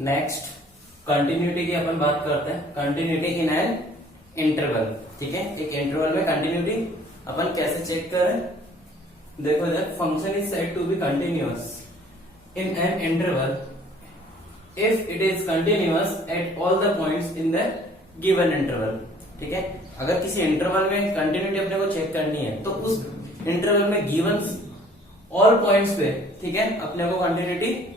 Next continuity की अपन बात करते हैं। कंटिन्यूटी इन एन इंटरवल, ठीक है। एक इंटरवल में कंटिन्यूटी अपन कैसे चेक करें, देखो इधर function is said to be continuous in an interval if it is continuous at all the points in the given interval, ठीक है। अगर किसी इंटरवल में कंटिन्यूटी अपने को चेक करनी है तो उस इंटरवल में गिवन ऑल पॉइंट्स पे, ठीक है, अपने को कंटिन्यूटी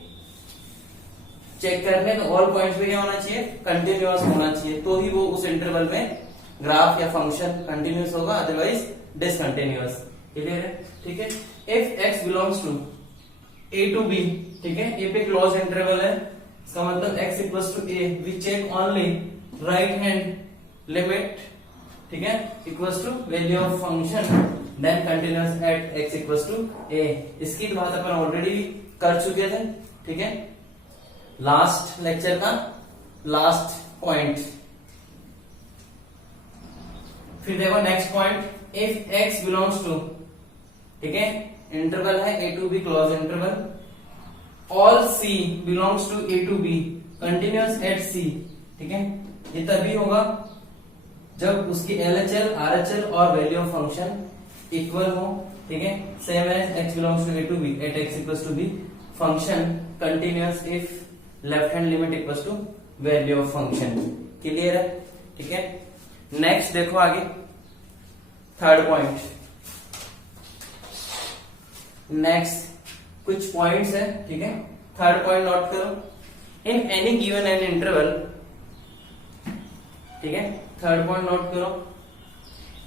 चेक करने, तो ऑल पॉइंट्स पे क्या होना चाहिए, कंटिन्यूअस होना चाहिए, तो ही वो उस इंटरवल में ग्राफ या फंक्शन कंटिन्यूअस होगा, अदरवाइज डिसकंटिन्यूअस। क्लियर है, ठीक है। If x belongs to a to b, ठीक है, ए पे क्लोज इंटरवल है, इसका मतलब x equals to a, we check only right hand limit, ठीक है, equals to value of function then continuous at x equals to a। इसकी बात अपन ऑलरेडी कर चुके थे, ठीक है, लास्ट लेक्चर का लास्ट पॉइंट। फिर देखो next point, if x belongs to, ठीक है, इंटरवल है a to b close interval, all c belongs to a to b continuous at c, ठीक है, ये तभी होगा जब उसकी LHL RHL और वैल्यू ऑफ फंक्शन इक्वल हो, ठीक है। Same as x belongs to a to b at x equals to b function continuous if left hand limit equals to value of function. Clear है, ठीक है। Next देखो आगे third point. Next कुछ points है, ठीक है, थर्ड पॉइंट नोट करो। In any given an interval, ठीक है, थर्ड पॉइंट नोट करो।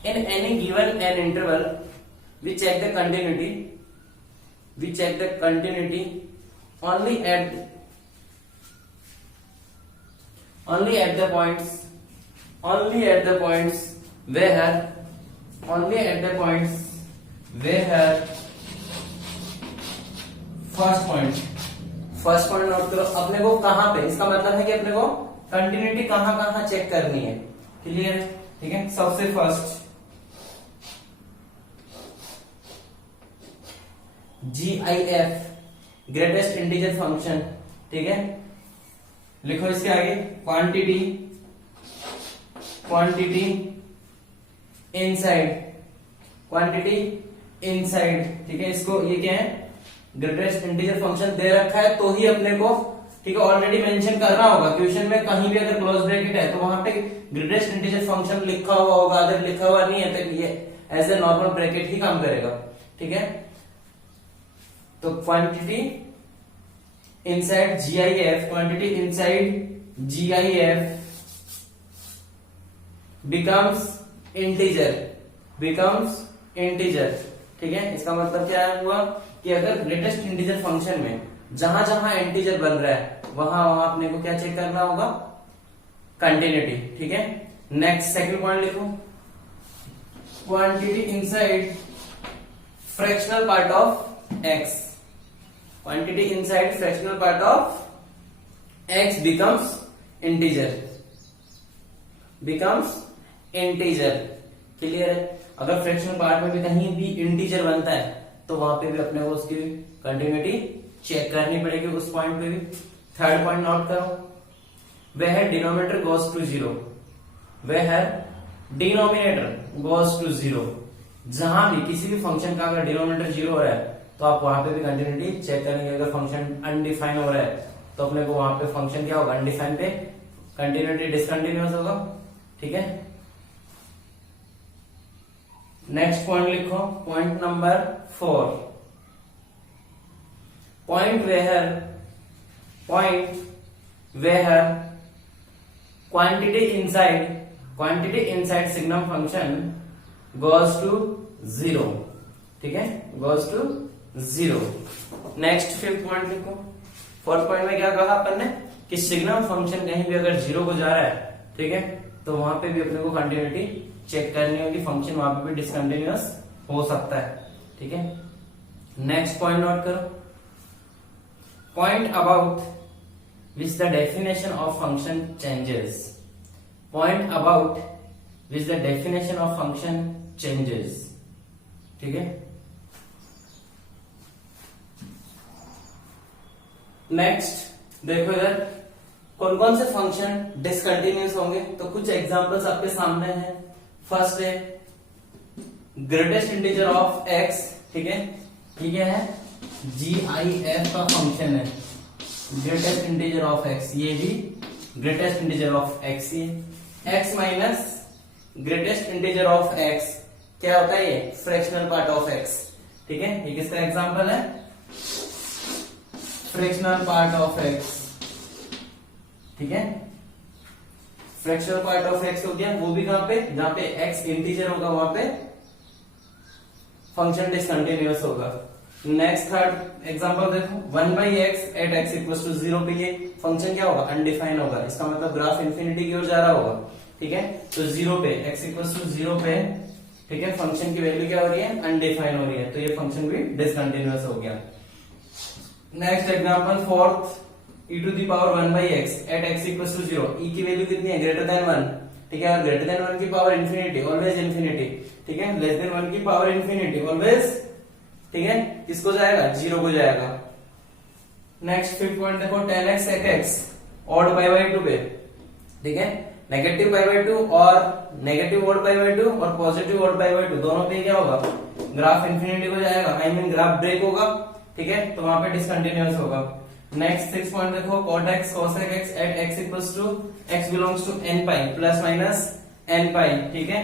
In any given an interval we check the continuity, we check the continuity only at the points where first point note करो। अपने को कहां पे, इसका मतलब है कि अपने को कंटिन्यूटी कहां कहां चेक करनी है। क्लियर है, ठीक है। सबसे first GIF greatest integer function, ठीक है, लिखो इसके आगे क्वांटिटी इनसाइड, ठीक है। इसको ये क्या है, ग्रेटेस्ट इंटीजर फंक्शन दे रखा है तो ही अपने को, ठीक है, ऑलरेडी मेंशन करना होगा। क्वेश्चन में कहीं भी अगर क्लोज ब्रैकेट है तो वहां पे ग्रेटेस्ट इंटीजर फंक्शन लिखा हुआ होगा, अगर लिखा हुआ नहीं है तो ये एज ए नॉर्मल ब्रैकेट ही काम करेगा, ठीक है। तो quantity inside GIF, quantity inside GIF becomes integer, ठीक है। इसका मतलब क्या हुआ कि अगर ग्रेटेस्ट इंटीजर फंक्शन में जहां जहां इंटीजर बन रहा है वहां वहां अपने को क्या चेक करना होगा, कंटिन्यूटी, ठीक है। नेक्स्ट सेकंड पॉइंट लिखो, quantity inside fractional part of x, quantity inside fractional part of x becomes integer. Clear है, अगर फ्रैक्शनल पार्ट में भी कहीं भी इंटीजर बनता है तो वहां पे भी अपने को उसकी कंटिन्यूटी चेक करनी पड़ेगी, उस पॉइंट पे भी। थर्ड पॉइंट नोट करो, वह डिनोमिनेटर गोज टू जीरो, जहां भी किसी भी फंक्शन का अगर डिनोमिनेटर जीरो हो रहा है तो आप वहां पे भी कंटिन्यूटी चेक करेंगे। अगर फंक्शन अनडिफाइन हो रहा है तो अपने को वहां पे फंक्शन क्या होगा, अनडिफाइन पे कंटिन्यूटी डिसकंटिन्यूअस होगा, ठीक है। नेक्स्ट पॉइंट लिखो, point number 4, point where quantity inside signum function goes to zero, ठीक है, goes to zero. Next fifth point लिखो। फोर्थ पॉइंट में क्या कहा अपन ने कि सिग्नम फंक्शन कहीं भी अगर जीरो को जा रहा है, ठीक है, तो वहां पे भी अपने को कंटिन्यूटी चेक करनी होगी, फंक्शन वहां पे भी डिसकंटिन्यूअस हो सकता है, ठीक है। नेक्स्ट पॉइंट नोट करो, point about which the definition of function changes, point about which the definition of function changes, ठीक है। नेक्स्ट देखो इधर कौन कौन से फंक्शन डिसकंटिन्यूअस होंगे, तो कुछ एग्जांपल्स आपके सामने हैं। फर्स्ट है ग्रेटेस्ट इंटीजर ऑफ एक्स, ठीक है, ये क्या है, GIF का फंक्शन है, ग्रेटेस्ट इंटीजर ऑफ एक्स, ये भी ग्रेटेस्ट इंटीजर ऑफ एक्स, ये x minus greatest integer of x क्या होता है, ये फ्रैक्शनल पार्ट ऑफ एक्स, ठीक है, ये किसका एग्जांपल है, फ्रैक्शनल पार्ट ऑफ एक्स, ठीक है, फ्रैक्शनल पार्ट ऑफ एक्स हो गया, वो भी कहां पे, जहां पे एक्स इंटीजर होगा वहां पे फंक्शन डिसकंटिन्यूअस होगा। नेक्स्ट थर्ड एग्जांपल देखो, 1/x at x equals to 0 पे ये फंक्शन क्या होगा, अनडिफाइन होगा, इसका मतलब ग्राफ इंफिनिटी की ओर जा रहा होगा, ठीक है, तो 0 पे x इक्वल्स टू 0 पे, ठीक है, फंक्शन की वैल्यू क्या हो रही है, अनडिफाइन हो रही है, तो ये फंक्शन भी डिसकंटिन्यूअस हो गया। Next example fourth, e to the power 1/x at x equals to 0, e की वैल्यू कितनी है, ग्रेटर देन 1, ठीक है, और ग्रेटर देन 1 की पावर इंफिनिटी, ऑलवेज इंफिनिटी, ठीक है, लेस देन 1 की पावर इंफिनिटी, ऑलवेज, ठीक है, किसको जाएगा, 0 को जाएगा। नेक्स्ट फिफ्थ पॉइंट देखो, 10x sec x ऑड π/2 पे, ठीक है, नेगेटिव π/2 और नेगेटिव ऑड π/2 और पॉजिटिव ऑड π/2 दोनों पे क्या होगा, ग्राफ इंफिनिटी को जाएगा, आई मीन ग्राफ ब्रेक होगा, ठीक है, तो वहां पे डिसकंटिन्यूअस होगा। नेक्स्ट 6 पॉइंट देखो, cot x cosec x at x equals to x belongs to n pi plus minus n pi, ठीक है,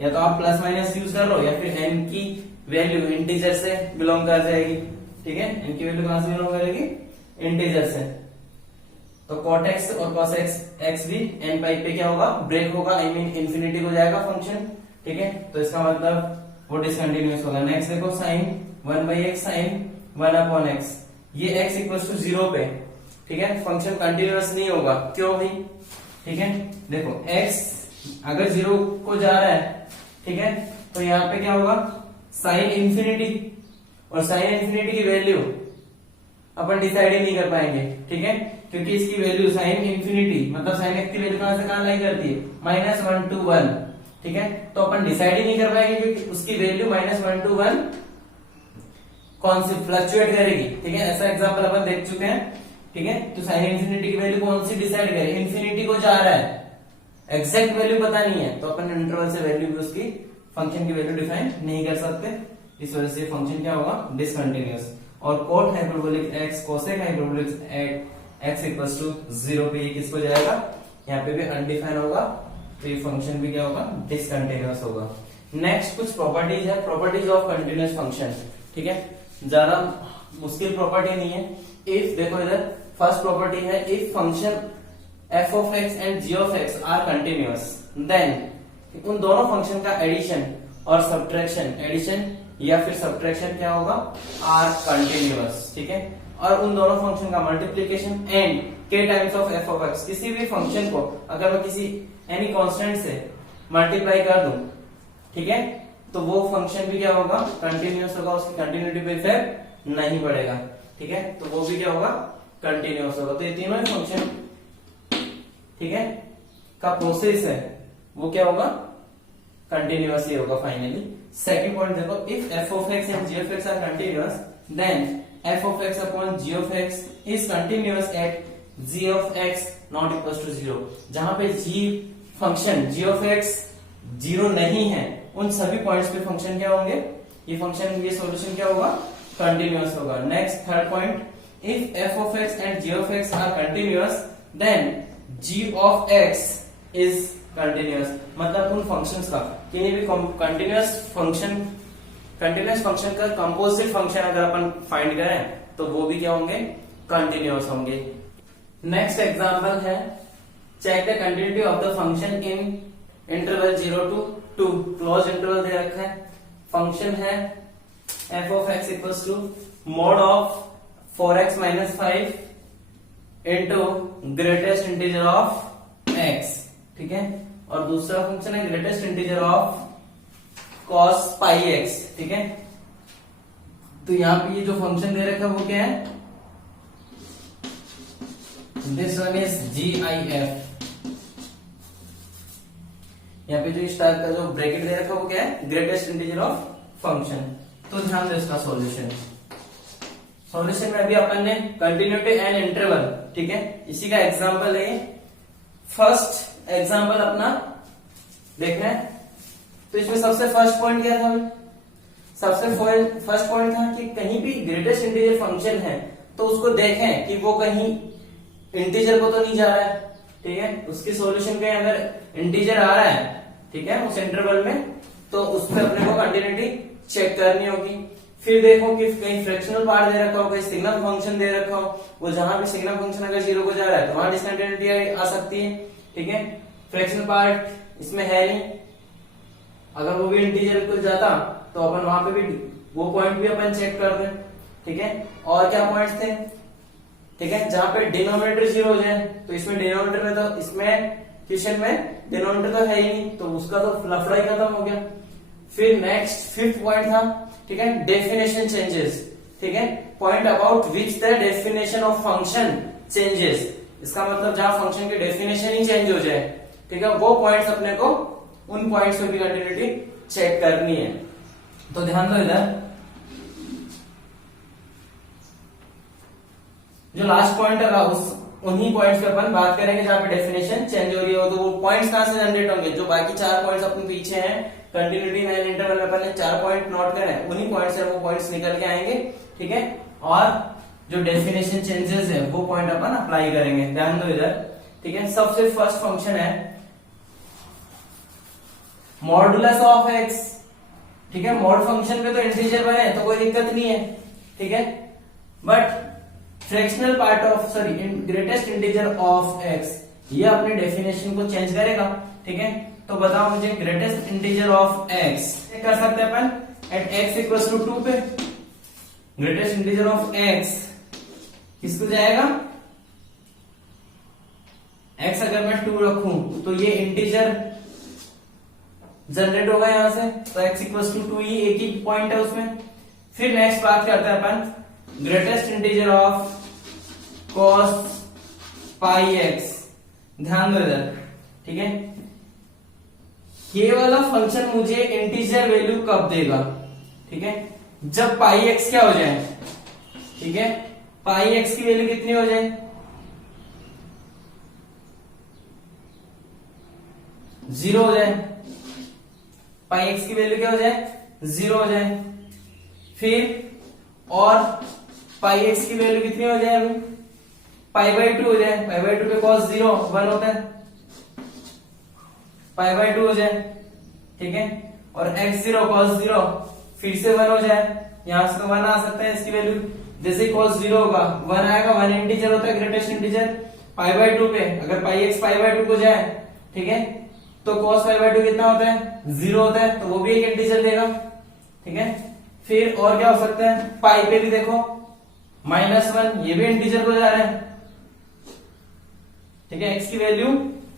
या तो आप प्लस माइनस यूज कर लो या फिर n की वैल्यू इंटीजर से बिलोंग कर जाएगी, ठीक है, n की वैल्यू कहां से बिलोंग करेगी, इंटीजर से, तो cot x और cos x भी n पाई पे क्या होगा, ब्रेक होगा, आई मीन इंफिनिटी को जाएगा फंक्शन, ठीक है, तो इसका मतलब वो डिसकंटिन्यूअस होगा। नेक्स्ट देखो sin 1/x sin 1/x, ये x इक्वल्स टू 0 पे, ठीक है, फंक्शन कंटिन्यूअस नहीं होगा, क्यों भाई, ठीक है, देखो x अगर 0 को जा रहा है, ठीक है, तो यहाँ पे क्या होगा, साइन इंफिनिटी, और साइन इंफिनिटी की वैल्यू अपन डिसाइड ही नहीं कर पाएंगे, ठीक है, क्योंकि इसकी वैल्यू साइन इंफिनिटी मतलब साइन एक्स की वैल्यू कहां से कहां लाई करती है, -1 to 1, ठीक है, तो अपन डिसाइड ही नहीं कर पाएंगे क्योंकि उसकी वैल्यू -1 to 1 कौन सी फ्लक्चुएट करेगी, ठीक है, ऐसा एग्जांपल अपन देख चुके हैं, ठीक है, तो साइन इंफिनिटी की वैल्यू कौन सी डिसाइड करे, इंफिनिटी को जा रहा है, एग्जैक्ट वैल्यू पता नहीं है, तो अपन इंटरवल से वैल्यू भी उसकी फंक्शन की वैल्यू डिफाइन नहीं कर सकते, इस वजह से फंक्शन क्या होगा, डिसकंटिन्यूअस। और cot hyperbolic x cosec hyperbolic at x equals to 0 पे ये किसको जाएगा, यहाँ पे भी अनडिफाइन होगा, तो ये फंक्शन भी क्या होगा, डिसकंटिन्यूअस होगा। नेक्स्ट कुछ प्रॉपर्टीज है, प्रॉपर्टीज ऑफ कंटिन्यूअस फंक्शन, ठीक है, ज्यादा मुश्किल प्रॉपर्टी नहीं है। इफ देखो इधर फर्स्ट प्रॉपर्टी है, if function f of x and g of x are continuous, then उन दोनों फंक्शन का एडिशन और सब्ट्रैक्शन, एडिशन या फिर सब्ट्रैक्शन क्या होगा, आर कंटिन्यूअस, ठीक है, और उन दोनों फंक्शन का multiplication and k times of f of x, किसी भी फंक्शन को अगर मैं किसी एनी कांस्टेंट से मल्टीप्लाई कर दूं, ठीक है, तो वो फंक्शन भी क्या होगा, कंटिन्यूअस होगा, उसकी कंटिन्यूटी पे इफेक्ट नहीं पड़ेगा, ठीक है, तो वो भी क्या होगा, कंटिन्यूअस होगा। तो ये तीनों ही फंक्शन, ठीक है, का प्रोसेस है वो क्या होगा, कंटिन्यूअस ही होगा फाइनली। सेकंड पॉइंट देखो, if f of x and g of x are continuous, then f of x upon g of x is continuous at g of x not equals to 0, जहां पे g function g of x 0 नहीं है, उन सभी points पे function क्या होंगे, ये फंक्शन, ये सॉल्यूशन क्या होगा, कंटिन्यूअस होगा। Next third point, if f of x and g of x are continuous, then g of x is continuous, मतलब उन फंक्शंस का किन्हीं भी कंटिन्यूअस फंक्शन का कंपोजिट फंक्शन अगर अपन फाइंड करें तो वो भी क्या होंगे, कंटिन्यूअस होंगे। नेक्स्ट एग्जांपल है, check the continuity of the function in interval 0 to 2, close interval दे रखा है, फंक्शन है f of x equals to mod of 4x - 5 into greatest integer of x, ठीक है, और दूसरा फंक्शन है greatest integer of cos πx, ठीक है, तो यहां पे ये जो फंक्शन दे रखा है वो क्या है, दिस वन इज GIF, यहाँ पे जो स्टार का जो ब्रैकेट दे रखा है वो क्या है, ग्रेटेस्ट इंटीजर ऑफ फंक्शन। तो ध्यान दो इसका सॉल्यूशन, सॉल्यूशन में अभी अपन ने कंटिन्यूटी एंड इंटरवल, ठीक है, इसी का एग्जांपल है। फर्स्ट एग्जांपल अपना देखना है। तो इसमें सबसे फर्स्ट पॉइंट क्या था? सबसे फर्स्ट पॉइंट था कि कहीं भी ग्रेटेस्ट इंटीजर फंक्शन है तो उसको देखें कि वो कहीं इंटीजर को तो नहीं जा रहा है, ठीक है। उसकी सॉल्यूशन के अगर इंटीजर आ रहा है, ठीक है, उस इंटरवल में, तो उसमें अपने को कंटिन्यूटी चेक करनी होगी। फिर देखो कि कहीं फ्रैक्शनल पार्ट दे रखा हो, कहीं सिग्नल फंक्शन दे रखा हो, वो जहां भी सिग्नल फंक्शन अगर 0 को जा रहा है तो वहां डिसकंटिन्यूटी आ सकती है, ठीक है। फ्रैक्शनल पार्ट इसमें है नहीं, अगर वो भी इंटीजर को जाता तो अपन वहां पे भी वो पॉइंट भी अपन चेक कर दें, ठीक है। और क्या पॉइंट्स थे, ठीक है, जहां पे डिनोमिनेटर 0 हो जाए, तो इसमें डिनोमिनेटर में तो इसमें क्वेश्चन में डिनोमिनेटर तो है ही नहीं, तो उसका तो लफड़ा ही खत्म हो गया। फिर नेक्स्ट फिफ्थ पॉइंट था, ठीक है, डेफिनेशन चेंजेस, ठीक है, point about which the definition of function changes. इसका मतलब जहां फंक्शन की डेफिनेशन ही चेंज हो जाए, ठीक है, वो पॉइंट्स अपने को, उन पॉइंट्स की कंटिन्यूटी चेक करनी है। तो ध्यान दो इधर, जो लास्ट पॉइंट है उस उन्हीं पॉइंट्स पे अपन बात करेंगे जहां पे डेफिनेशन चेंज हो रही है। तो वो पॉइंट्स कहां से जनरेट होंगे? जो बाकी 4 पॉइंट्स अपने पीछे हैं कंटिन्यूटी एंड इंटरवल में, अपन ने 4 पॉइंट नोट करे, उन्हीं पॉइंट से वो पॉइंट्स निकल के आएंगे, ठीक है। और जो डेफिनेशन चेंजेस है वो पॉइंट अपन अप्लाई करेंगे। ध्यान दो इधर, ठीक है। सबसे फर्स्ट फंक्शन है मॉडुलस ऑफ एक्स, ठीक है। मॉड फंक्शन पे तो इंटीजर बने तो कोई दिक्कत नहीं है, ठीक है, but fractional part of greatest integer of x, ये अपने डेफिनेशन को चेंज करेगा, ठीक है। तो बताओ मुझे ग्रेटेस्ट इंटीजर ऑफ एक्स कर सकते हैं अपन एट एक्स इक्वल टू 2 पे। ग्रेटेस्ट इंटीजर ऑफ एक्स किसको जाएगा? एक्स अगर मैं 2 रखूं तो ये इंटीजर जनरेट होगा यहां से, तो एक्स इक्वल टू 2, ये एक ही पॉइंट है उसमें। फिर नेक्स्ट बात करते हैं अपन greatest integer of cos pi x. ध्यान दो इधर, ठीक है, ये वाला फंक्शन मुझे इंटीजर वैल्यू कब देगा? ठीक है, जब पाई एक्स क्या हो जाए, ठीक है, पाई एक्स की वैल्यू कितनी हो जाए? 0 हो जाए। पाई एक्स की वैल्यू क्या हो जाए? 0 हो जाए। फिर और पाई एक्स की वैल्यू कितनी हो जाए? अभी पाई बाई 2 हो जाए। पाई बाई 2 पे कॉस 0 1 होता है, पाई बाई 2 हो जाए, ठीक है। और x0 cos 0 फिर से 1 हो जाए, यहां से तो 1 आ सकता है इसकी वैल्यू। जैसे cos 0 होगा 1 आएगा, 1 इंटीजर होता है ग्रेटेस्ट इंटीजर। पाई बाई 2 पे अगर पाई एक्स पाई बाई 2 को जाए, ठीक है, तो cos पाई बाई 2 कितना होता है? 0 होता है, तो वो भी एक इंटीजर देगा, ठीक है। फिर और क्या हो सकता है? पाई पे भी देखो -1, ये भी इंटीजर को जा रहा है, ठीक है। x की वैल्यू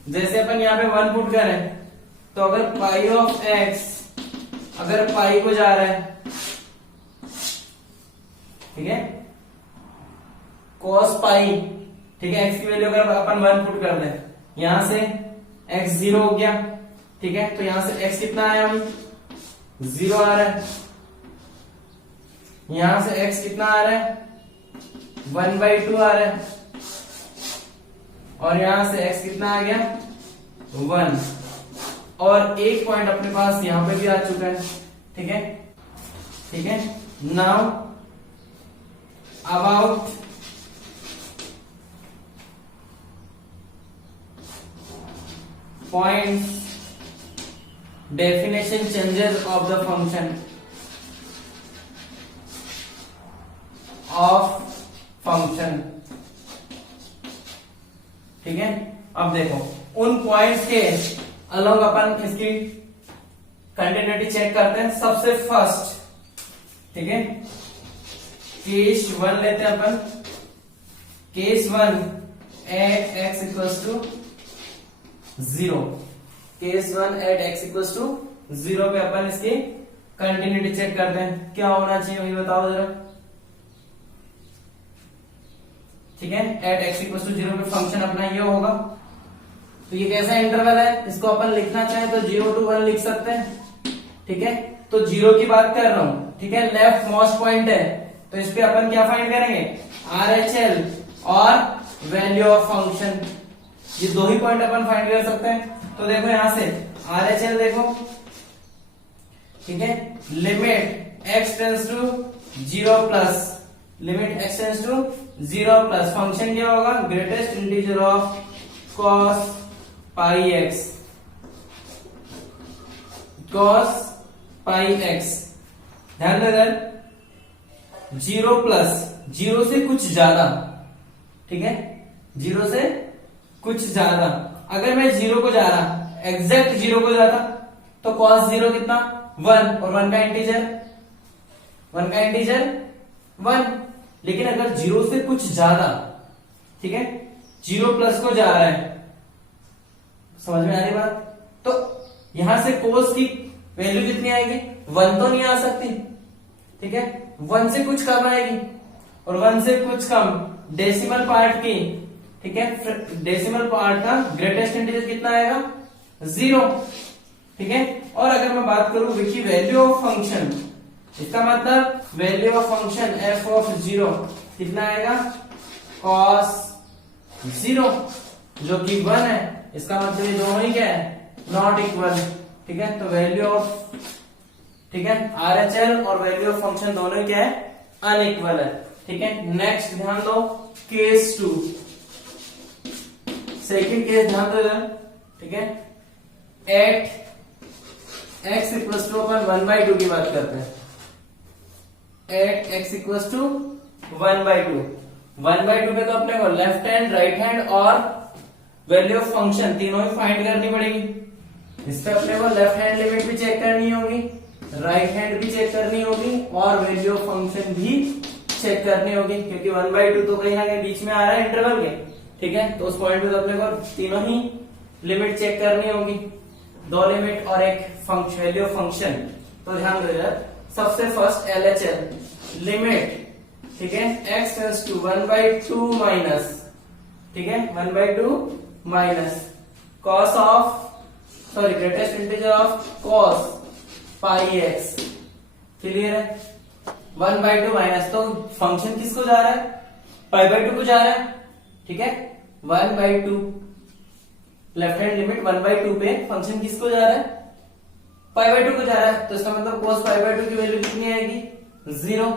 जैसे अपन यहाँ पे 1 पुट करें, तो अगर पाई ऑफ x अगर पाई को जा रहा है, ठीक है, cos पाई, ठीक है, x की वैल्यू अगर अपन 1 पुट कर दें, यहां से x 0 हो गया, ठीक है, तो यहां से x कितना आया? 0 आ रहा है। यहां से x कितना आ रहा है? 1/2 आ रहा है। और यहां से x कितना आ गया? 1। और एक पॉइंट अपने पास यहां पे भी आ चुका है, ठीक है, ठीक है। Now about points definition changes of the function ठीक है। अब देखो उन पॉइंट्स के अलग अपन इसकी कंटिन्यूटी चेक करते हैं। सबसे फर्स्ट, ठीक है, केस 1 लेते हैं अपन। Case 1 at x equals to 0। Case 1 at x equals to 0 पे अपन इसकी कंटिन्यूटी चेक करते हैं। क्या होना चाहिए वही बताओ जरा, ठीक है। एट एक्स इक्वल्स टू 0 पे फंक्शन अपना ये होगा। तो ये कैसा इंटरवल है, इसको अपन लिखना चाहे तो 0 to 1 लिख सकते हैं, ठीक है। तो 0 की बात कर रहा हूं, ठीक है, लेफ्ट मोस्ट पॉइंट है, तो इस पे अपन क्या फाइंड करेंगे, RHL और वैल्यू ऑफ फंक्शन, ये दो ही पॉइंट अपन फाइंड कर सकते हैं। तो देखो यहां से RHL देखो, ठीक है, limit x tends to 0 plus, limit x tends to 0 plus function क्या होगा, greatest integer of cos pi x, cos pi x। ध्यान देना 0 प्लस, 0 से कुछ ज्यादा, ठीक है, 0 से कुछ ज्यादा। अगर मैं 0 को जा रहा, एग्जैक्ट 0 को जाता तो cos 0 कितना 1, और 1 का इंटीजर 1, लेकिन अगर 0 से कुछ ज्यादा, ठीक है, 0 प्लस को जा रहा है, समझ में आ रही बात, तो यहां से cos की वैल्यू कितनी आएगी, 1 तो नहीं आ सकती, ठीक है, 1 से कुछ कम आएगी, और 1 से कुछ कम डेसिमल पार्ट की, ठीक है, डेसिमल पार्ट का ग्रेटेस्ट इंटीजर कितना आएगा 0, ठीक है। और अगर मैं बात करूं की वैल्यू ऑफ फंक्शन, इसका मतलब value of function f of 0 कितना आएगा cos 0, जो कि 1 है, इसका मतलब ये दोनों ही क्या है, नॉट इक्वल, ठीक है। तो वैल्यू ऑफ, ठीक है, RHL और वैल्यू ऑफ फंक्शन दोनों क्या है, अनइक्वल है, ठीक है। नेक्स्ट ध्यान दो केस 2, सेकंड केस ध्यान दो, ठीक है, एट x इक्वल्स टू अपन 1/2 की बात करते हैं, एट x इक्वल्स टू 1/2, 1/2 पे तो अपने को लेफ्ट हैंड, राइट हैंड और वैल्यू ऑफ फंक्शन तीनों ही फाइंड करनी पड़ेगी। इस पे अपने को लेफ्ट हैंड लिमिट भी चेक करनी होगी, राइट हैंड भी चेक करनी होगी, और वैल्यू ऑफ फंक्शन भी चेक करनी होगी, क्योंकि 1/2 तो कहीं ना कहीं बीच में आ रहा है इंटरवल के, ठीक है। तो उस पॉइंट पे तो अपने को तीनों ही लिमिट चेक करनी होगी, दो लिमिट और एक फंक्शन, वैल्यू ऑफ फंक्शन। तो ध्यान दो यार, सबसे फर्स्ट LHL लिमिट, ठीक है, x टेंस टू 1/2 माइनस, ठीक है, 1/2 minus cos of, sorry, greatest integer of cos pi x, clear है, 1/2 माइनस, तो फंक्शन किसको जा रहा है, π/2 को जा रहा है, ठीक है, 1/2, लेफ्ट हैंड लिमिट 1/2 पे फंक्शन किसको जा रहा है, π/2 को जा रहा है, तो इसका मतलब cos π/2 की वैल्यू कितनी आएगी 0।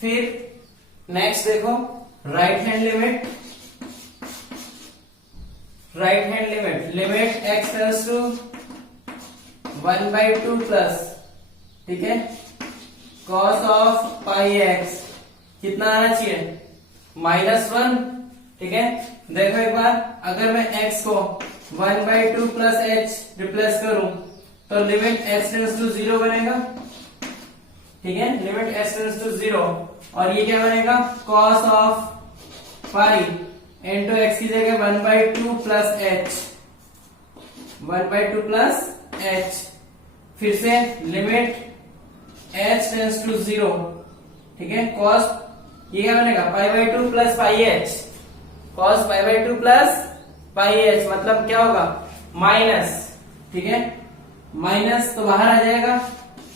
फिर नेक्स्ट देखो right hand limit, limit x tends to 1/2 plus, ठीक है, cos ऑफ पाई x कितना आना चाहिए -1, ठीक है। देखो एक बार, अगर मैं x को 1/2 प्लस h रिप्लेस करूं तो लिमिट x टेंस टू 0 बनेगा, ठीक है, लिमिट x टेंस टू 0, और ये क्या बनेगा cos of pi into x की जगह 1/2 प्लस h, 1/2 प्लस h, फिर से लिमिट h टेंस टू 0, ठीक है, cos, ये क्या बनेगा π/2 plus pi h, cos π/2 plus pi h, मतलब क्या होगा माइनस, ठीक है, माइनस तो बाहर आ जाएगा,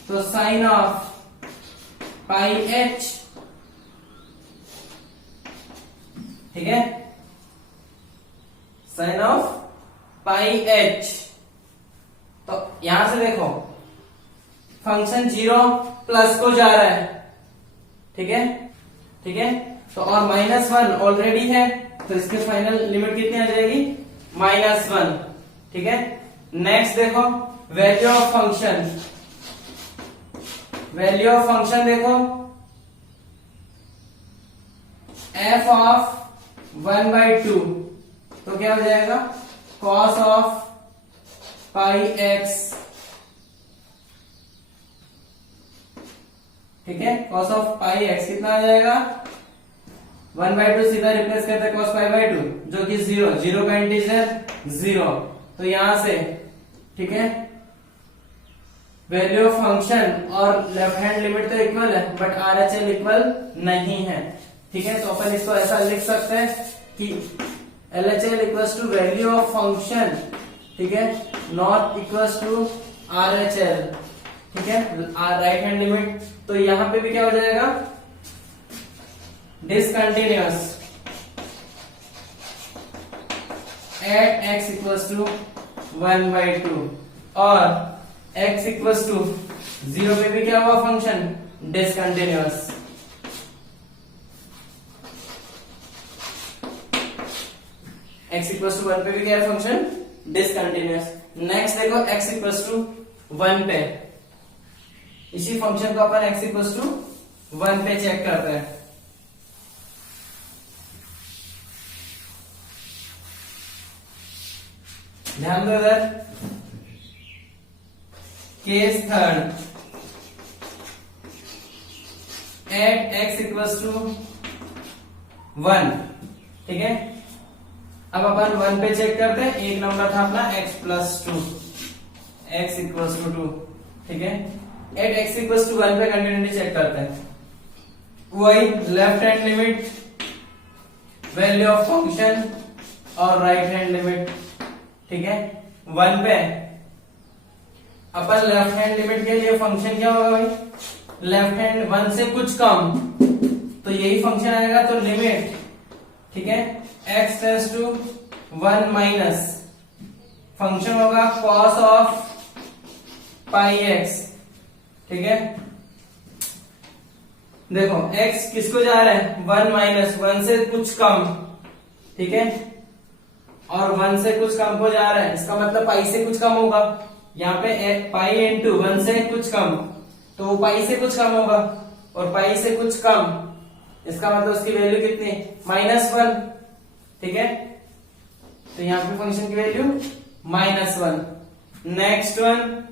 तो साइन ऑफ पाई h, ठीक है, साइन ऑफ पाई h। तो यहां से देखो फंक्शन 0 प्लस को जा रहा है, ठीक है, ठीक है, तो और -1 ऑलरेडी है, तो इसके फाइनल लिमिट कितनी आ जाएगी -1, ठीक है। नेक्स्ट देखो value of function, value of function देखो f ऑफ 1/2, तो क्या हो जाएगा cos ऑफ पाई x, ठीक है, cos ऑफ पाई x कितना आ जाएगा 1/2, सीधा रिप्लेस करते हैं cos π/2, जो कि 0 का इंटीजर 0, तो यहां से, ठीक है, वैल्यू ऑफ फंक्शन और लेफ्ट हैंड लिमिट तो इक्वल है, बट RHL इक्वल नहीं है, ठीक है। तो अपन इसको ऐसा लिख सकते हैं कि LHL equals to value of function, ठीक है, नॉट इक्वल्स टू RHL, ठीक है, राइट हैंड लिमिट। तो यहां पे भी क्या हो जाएगा discontinuous at x equals to 1/2 और x इक्वल्स टू 0 पे भी क्या हुआ function discontinuous. x equals to 1 पे भी क्या है फंक्शन डिसकंटिन्यूअस। नेक्स्ट देखो x इक्वल्स टू 1 पे, इसी फंक्शन को अपन x इक्वल्स टू 1 पे चेक करते हैं। ध्यान दो इधर, case third at x equals to 1, ठीक है। अब अपन 1 पे चेक करते हैं, एक नंबर था अपना x plus 2, x equals to 2, ठीक है। एट x इक्वल्स टू 1 पे कंटिन्यूटी चेक करते हैं, वही left hand limit value of function और राइट हैंड लिमिट, ठीक है। 1 पे अपन लेफ्ट हैंड लिमिट के लिए फंक्शन क्या होगा भाई, लेफ्ट हैंड 1 से कुछ कम, तो यही फंक्शन आएगा, तो लिमिट, ठीक है, x tends to 1 minus function होगा cos ऑफ पाई x, ठीक है। देखो x किसको जा रहा है 1 माइनस 1 से कुछ कम, ठीक है, और 1 से कुछ कम को जा रहा है, इसका मतलब पाई से कुछ कम होगा। यहाँ पे पाई इंटू 1 से कुछ कम, तो वो पाई से कुछ कम होगा, और पाई से कुछ कम, इसका मतलब उसकी वैल्यू कितनी -1, ठीक है। तो यहाँ पे फंक्शन की value -1। Next one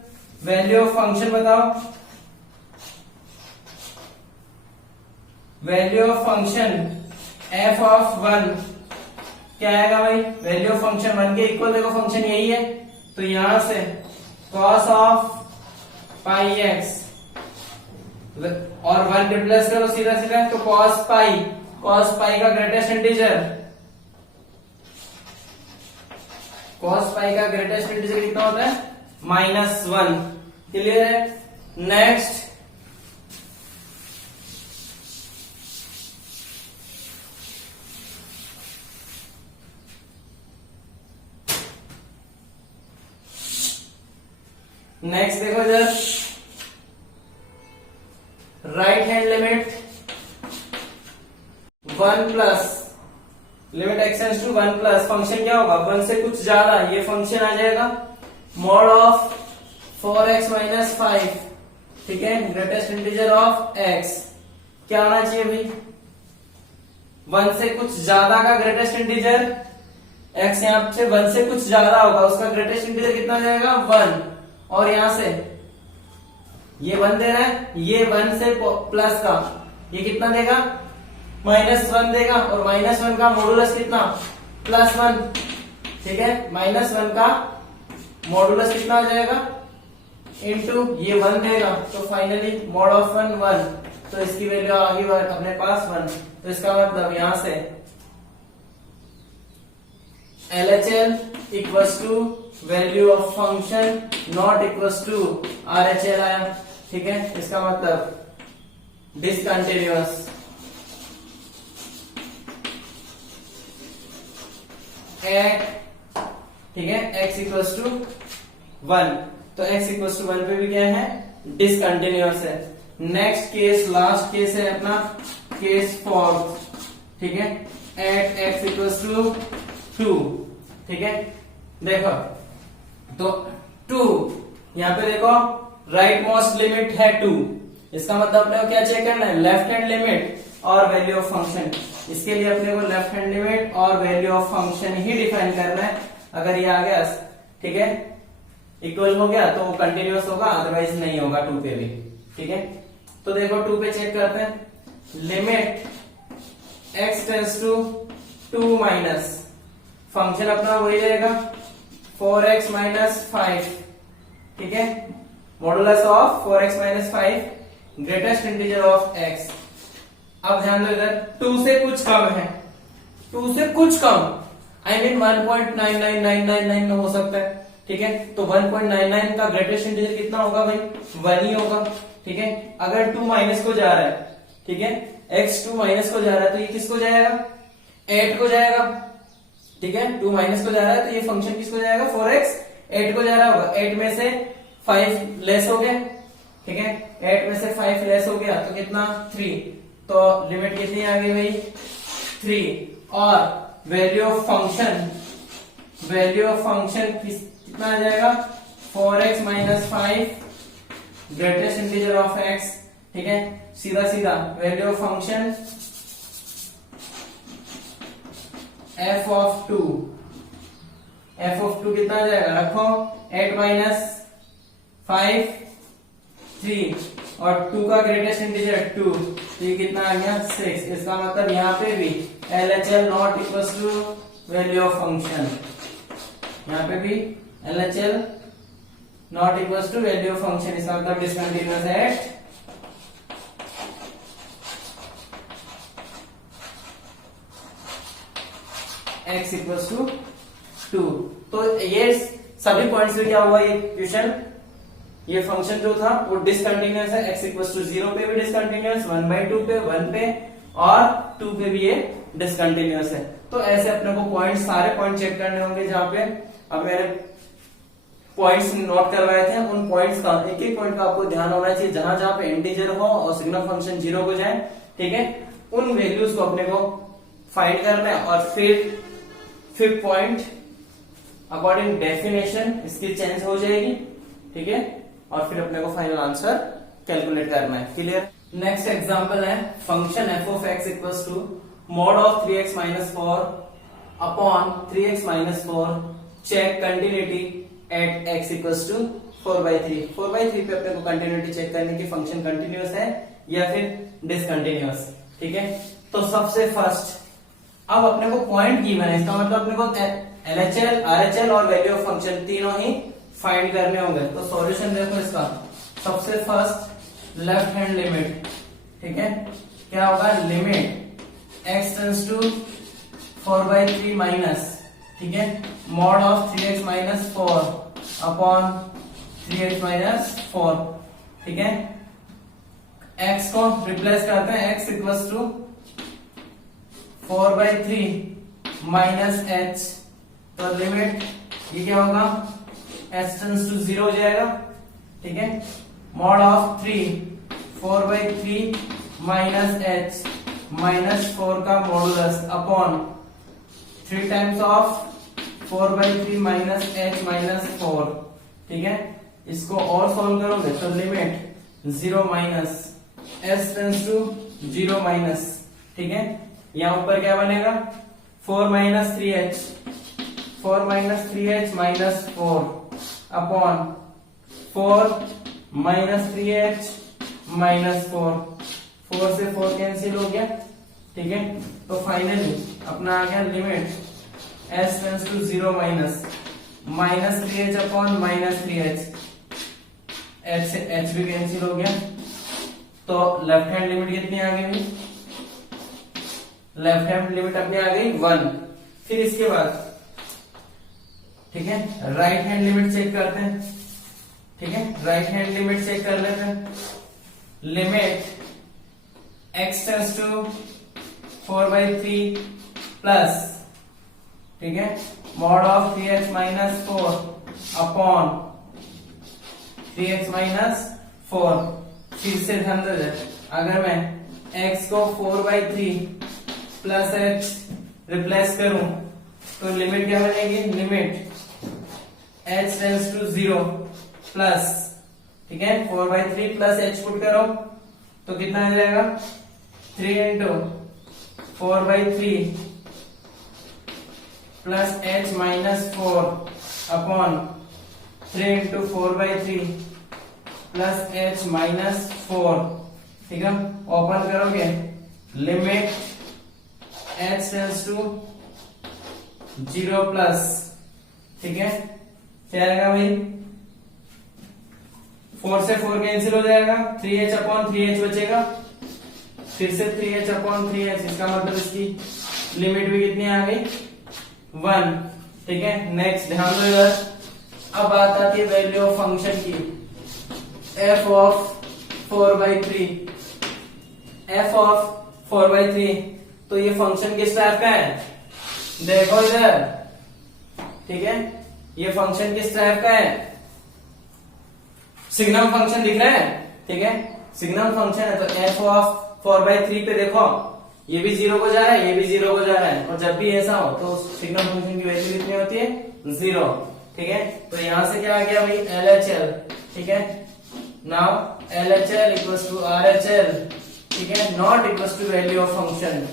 value of function बताओ, value of function f of 1 क्या आएगा भाई, वैल्यू ऑफ फंक्शन 1 के इक्वल, देखो फंक्शन यही है, तो यहां से cos ऑफ पाई x और 1 रिप्लेस करो सीधा सीधा, तो cos पाई का ग्रेटेस्ट इंटीजर, cos पाई का ग्रेटेस्ट इंटीजर कितना होता है -1, क्लियर है। नेक्स्ट देखो इधर, right hand limit 1 plus limit x tends to 1 plus function क्या होगा 1 से कुछ ज्यादा, ये फंक्शन आ जाएगा मॉड ऑफ 4x माइनस 5, ठीक है, ग्रेटेस्ट इंटीजर ऑफ x क्या आना चाहिए भाई 1 से कुछ ज्यादा का ग्रेटेस्ट इंटीजर, x यहाँ से 1 से कुछ ज्यादा होगा, उसका ग्रेटेस्ट इंटीजर कितना जाएगा 1, और यहां से ये 1 दे रहा है, ये 1 से प्लस का ये कितना देगा -1 देगा, और -1 का मॉडुलस कितना +1, ठीक है। -1 का मॉडुलस कितना आ जाएगा इनटू ये 1 देगा, तो फाइनली मॉड ऑफ 1, तो इसकी वैल्यू आ गई अपने पास 1, तो इसका मतलब यहां से LHL equals to value of function not equals to RHL आया, ठीक है। इसका मतलब डिसकंटिन्यूअस, ठीक है, x इक्वल्स टू 1, तो x इक्वल्स टू 1 पे भी क्या है डिसकंटिन्यूअस है। नेक्स्ट केस, लास्ट केस है अपना केस 4, ठीक है, एट x इक्वल्स टू 2, ठीक है। देखो तो 2 यहाँ पे देखो राइट मोस्ट लिमिट है 2, इसका मतलब अपने को क्या चेक करना है लेफ्ट हैंड लिमिट और वैल्यू ऑफ फंक्शन, इसके लिए अपने को लेफ्ट हैंड लिमिट और value of function he define करना है। अगर ये आ गया, ठीक है, इक्वल हो गया तो वो कंटिन्यूअस होगा, अदरवाइज नहीं होगा 2 पे भी, ठीक है। तो देखो 2 पे चेक करते हैं, limit x tends to 2 minus function अपना वही रहेगा 4x माइनस 5, ठीक है, modulus of 4x minus 5 greatest integer of x। अब ध्यान दो इधर 2 से कुछ कम है, 2 से कुछ कम I mean 1.99999 में हो सकता है, ठीक है। तो 1.99 का ग्रेटेस्ट इंटीजर कितना होगा भाई 1 ही होगा, ठीक है। अगर 2 माइनस को जा रहा है, ठीक है, x 2 माइनस को जा रहा है तो ये किसको जाएगा, 8 को जाएगा। ठीक है, 2 माइनस को जा रहा है तो ये फंक्शन किसको जाएगा, 4x 8 को जा रहा होगा। 8 में से 5 लेस हो गया। ठीक है, 8 में से 5 लेस हो गया तो कितना, 3। तो लिमिट कितनी आ गई भाई, 3। और वैल्यू ऑफ फंक्शन कितना आ जाएगा, 4x minus 5 greatest integer of x। ठीक है, सीधा सीधा value of function f of 2 कितना आ जाएगा, रखो 8 माइनस 5 3 और 2 का ग्रेटेस्ट इंटीजर 2, तो ये कितना आ गया 6। इसका मतलब यहाँ पे भी LHL not equal to value of function, यहाँ पे भी LHL not equal to value of function. इसका मतलब discontinuous at x equal to 2। तो ये सभी पॉइंट्स पे क्या हुआ, ये क्वेश्चन, ये फंक्शन जो था वो डिसकंटिन्यूअस है। x इक्वल टू 0 पे भी डिसकंटिन्यूअस, 1/2 पे, 1 पे और 2 पे भी ये डिसकंटिन्यूअस है। तो ऐसे अपने को पॉइंट, सारे पॉइंट चेक करने होंगे। जहां पे अब मैंने पॉइंट्स नोट करवाए थे, उन पॉइंट्स का एक एक पॉइंट का आपको ध्यान होना चाहिए। जहां जहां पे इंटीजर हो और सिग्नल फंक्शन 0 को जाए, ठीक है, उन वैल्यूज को अपने को फाइंड करना है। और फिर फिफ्थ पॉइंट, अकॉर्डिंग डेफिनेशन इसकी चेंज हो जाएगी। ठीक है, और फिर अपने को फाइनल आंसर कैलकुलेट करना है। क्लियर। नेक्स्ट एग्जांपल है function f of x equals to mod of 3x minus 4 upon 3x minus 4 check continuity at x equals to 4/3। 4/3 पे अपने को कंटिन्यूटी चेक करने की, फंक्शन कंटिन्यूअस है या फिर डिसकंटिन्यूअस। ठीक है, तो सबसे फर्स्ट अब अपने को पॉइंट गिवन है, इसका मतलब अपने को LHL, RHL और वैल्यू ऑफ फंक्शन तीनों ही फाइंड करने होंगे। तो सॉल्यूशन देखो इसका, सबसे फर्स्ट लेफ्ट हैंड लिमिट। ठीक है, क्या होगा, limit x tends to 4/3 minus, ठीक है, mod of 3x minus 4 upon 3x minus 4। ठीक है, x को रिप्लेस करते हैं, x equals to 4/3 minus h। तो लिमिट ये क्या होगा, h टेंड्स टू 0 हो जाएगा। ठीक है, mod of 4/3 minus h minus 4 का modulus upon 3 times of 4/3 minus h minus 4। ठीक है, इसको और सॉल्व करोगे तो limit 0 minus h tends to 0 minus. ठीक है, यहां ऊपर क्या बनेगा, 4 minus 3h minus 4 upon 4 minus 3h minus 4। 4 से 4 कैंसिल हो गया। ठीक है, तो फाइनली अपना आ गया limit s tends to 0 minus 3h upon minus 3h, h से h भी कैंसिल हो गया। तो लेफ्ट हैंड लिमिट कितनी आ गई, लेफ्ट हैंड लिमिट अपनी आ गई 1। फिर इसके बाद, ठीक है, राइट हैंड लिमिट चेक करते हैं। ठीक है, राइट हैंड लिमिट चेक कर लेते हैं। Limit x tends to 4/3 plus, ठीक है, mod of 3x minus 4 upon 3x minus 4। फिर से ध्यान दे, अगर मैं x को 4/3 प्लस h रिप्लेस करूं तो लिमिट क्या बनेगी, limit h tends to 0 plus, ठीक है, 4/3 प्लस h पुट करो तो कितना आ जाएगा, 3 into 4/3 plus h minus 4 upon 3 into 4/3 plus h minus 4। ठीक है, ओपन करोगे, limit h tends to 0 plus, ठीक है, क्या आएगा भाई, 4 से 4 कैंसिल हो जाएगा, 3h अपॉन 3h बचेगा, फिर से 3h अपॉन 3h। इसका मतलब इसकी लिमिट भी कितनी आ गई, 1। ठीक है, नेक्स्ट ध्यान दो यार, अब बात आती है वैल्यू ऑफ फंक्शन की, f ऑफ 4/3। f ऑफ 4/3, तो ये फंक्शन किस टाइप का है, देखो इधर, ठीक है, ये फंक्शन किस टाइप का है, सिग्नम फंक्शन दिख रहा है, ठीक है, सिग्नम फंक्शन है। तो एफ ऑफ 4/3 पे देखो ये भी 0 को जा रहा है, ये भी 0 को जा रहा है, और जब भी ऐसा हो तो सिग्नम फंक्शन की वैल्यू कितनी होती है, 0, ठीक है। तो यहां से क्या आ गया भाई, LHL, ठीक है। Now LHL equals to RHL, ठीक है, not equals to value of function,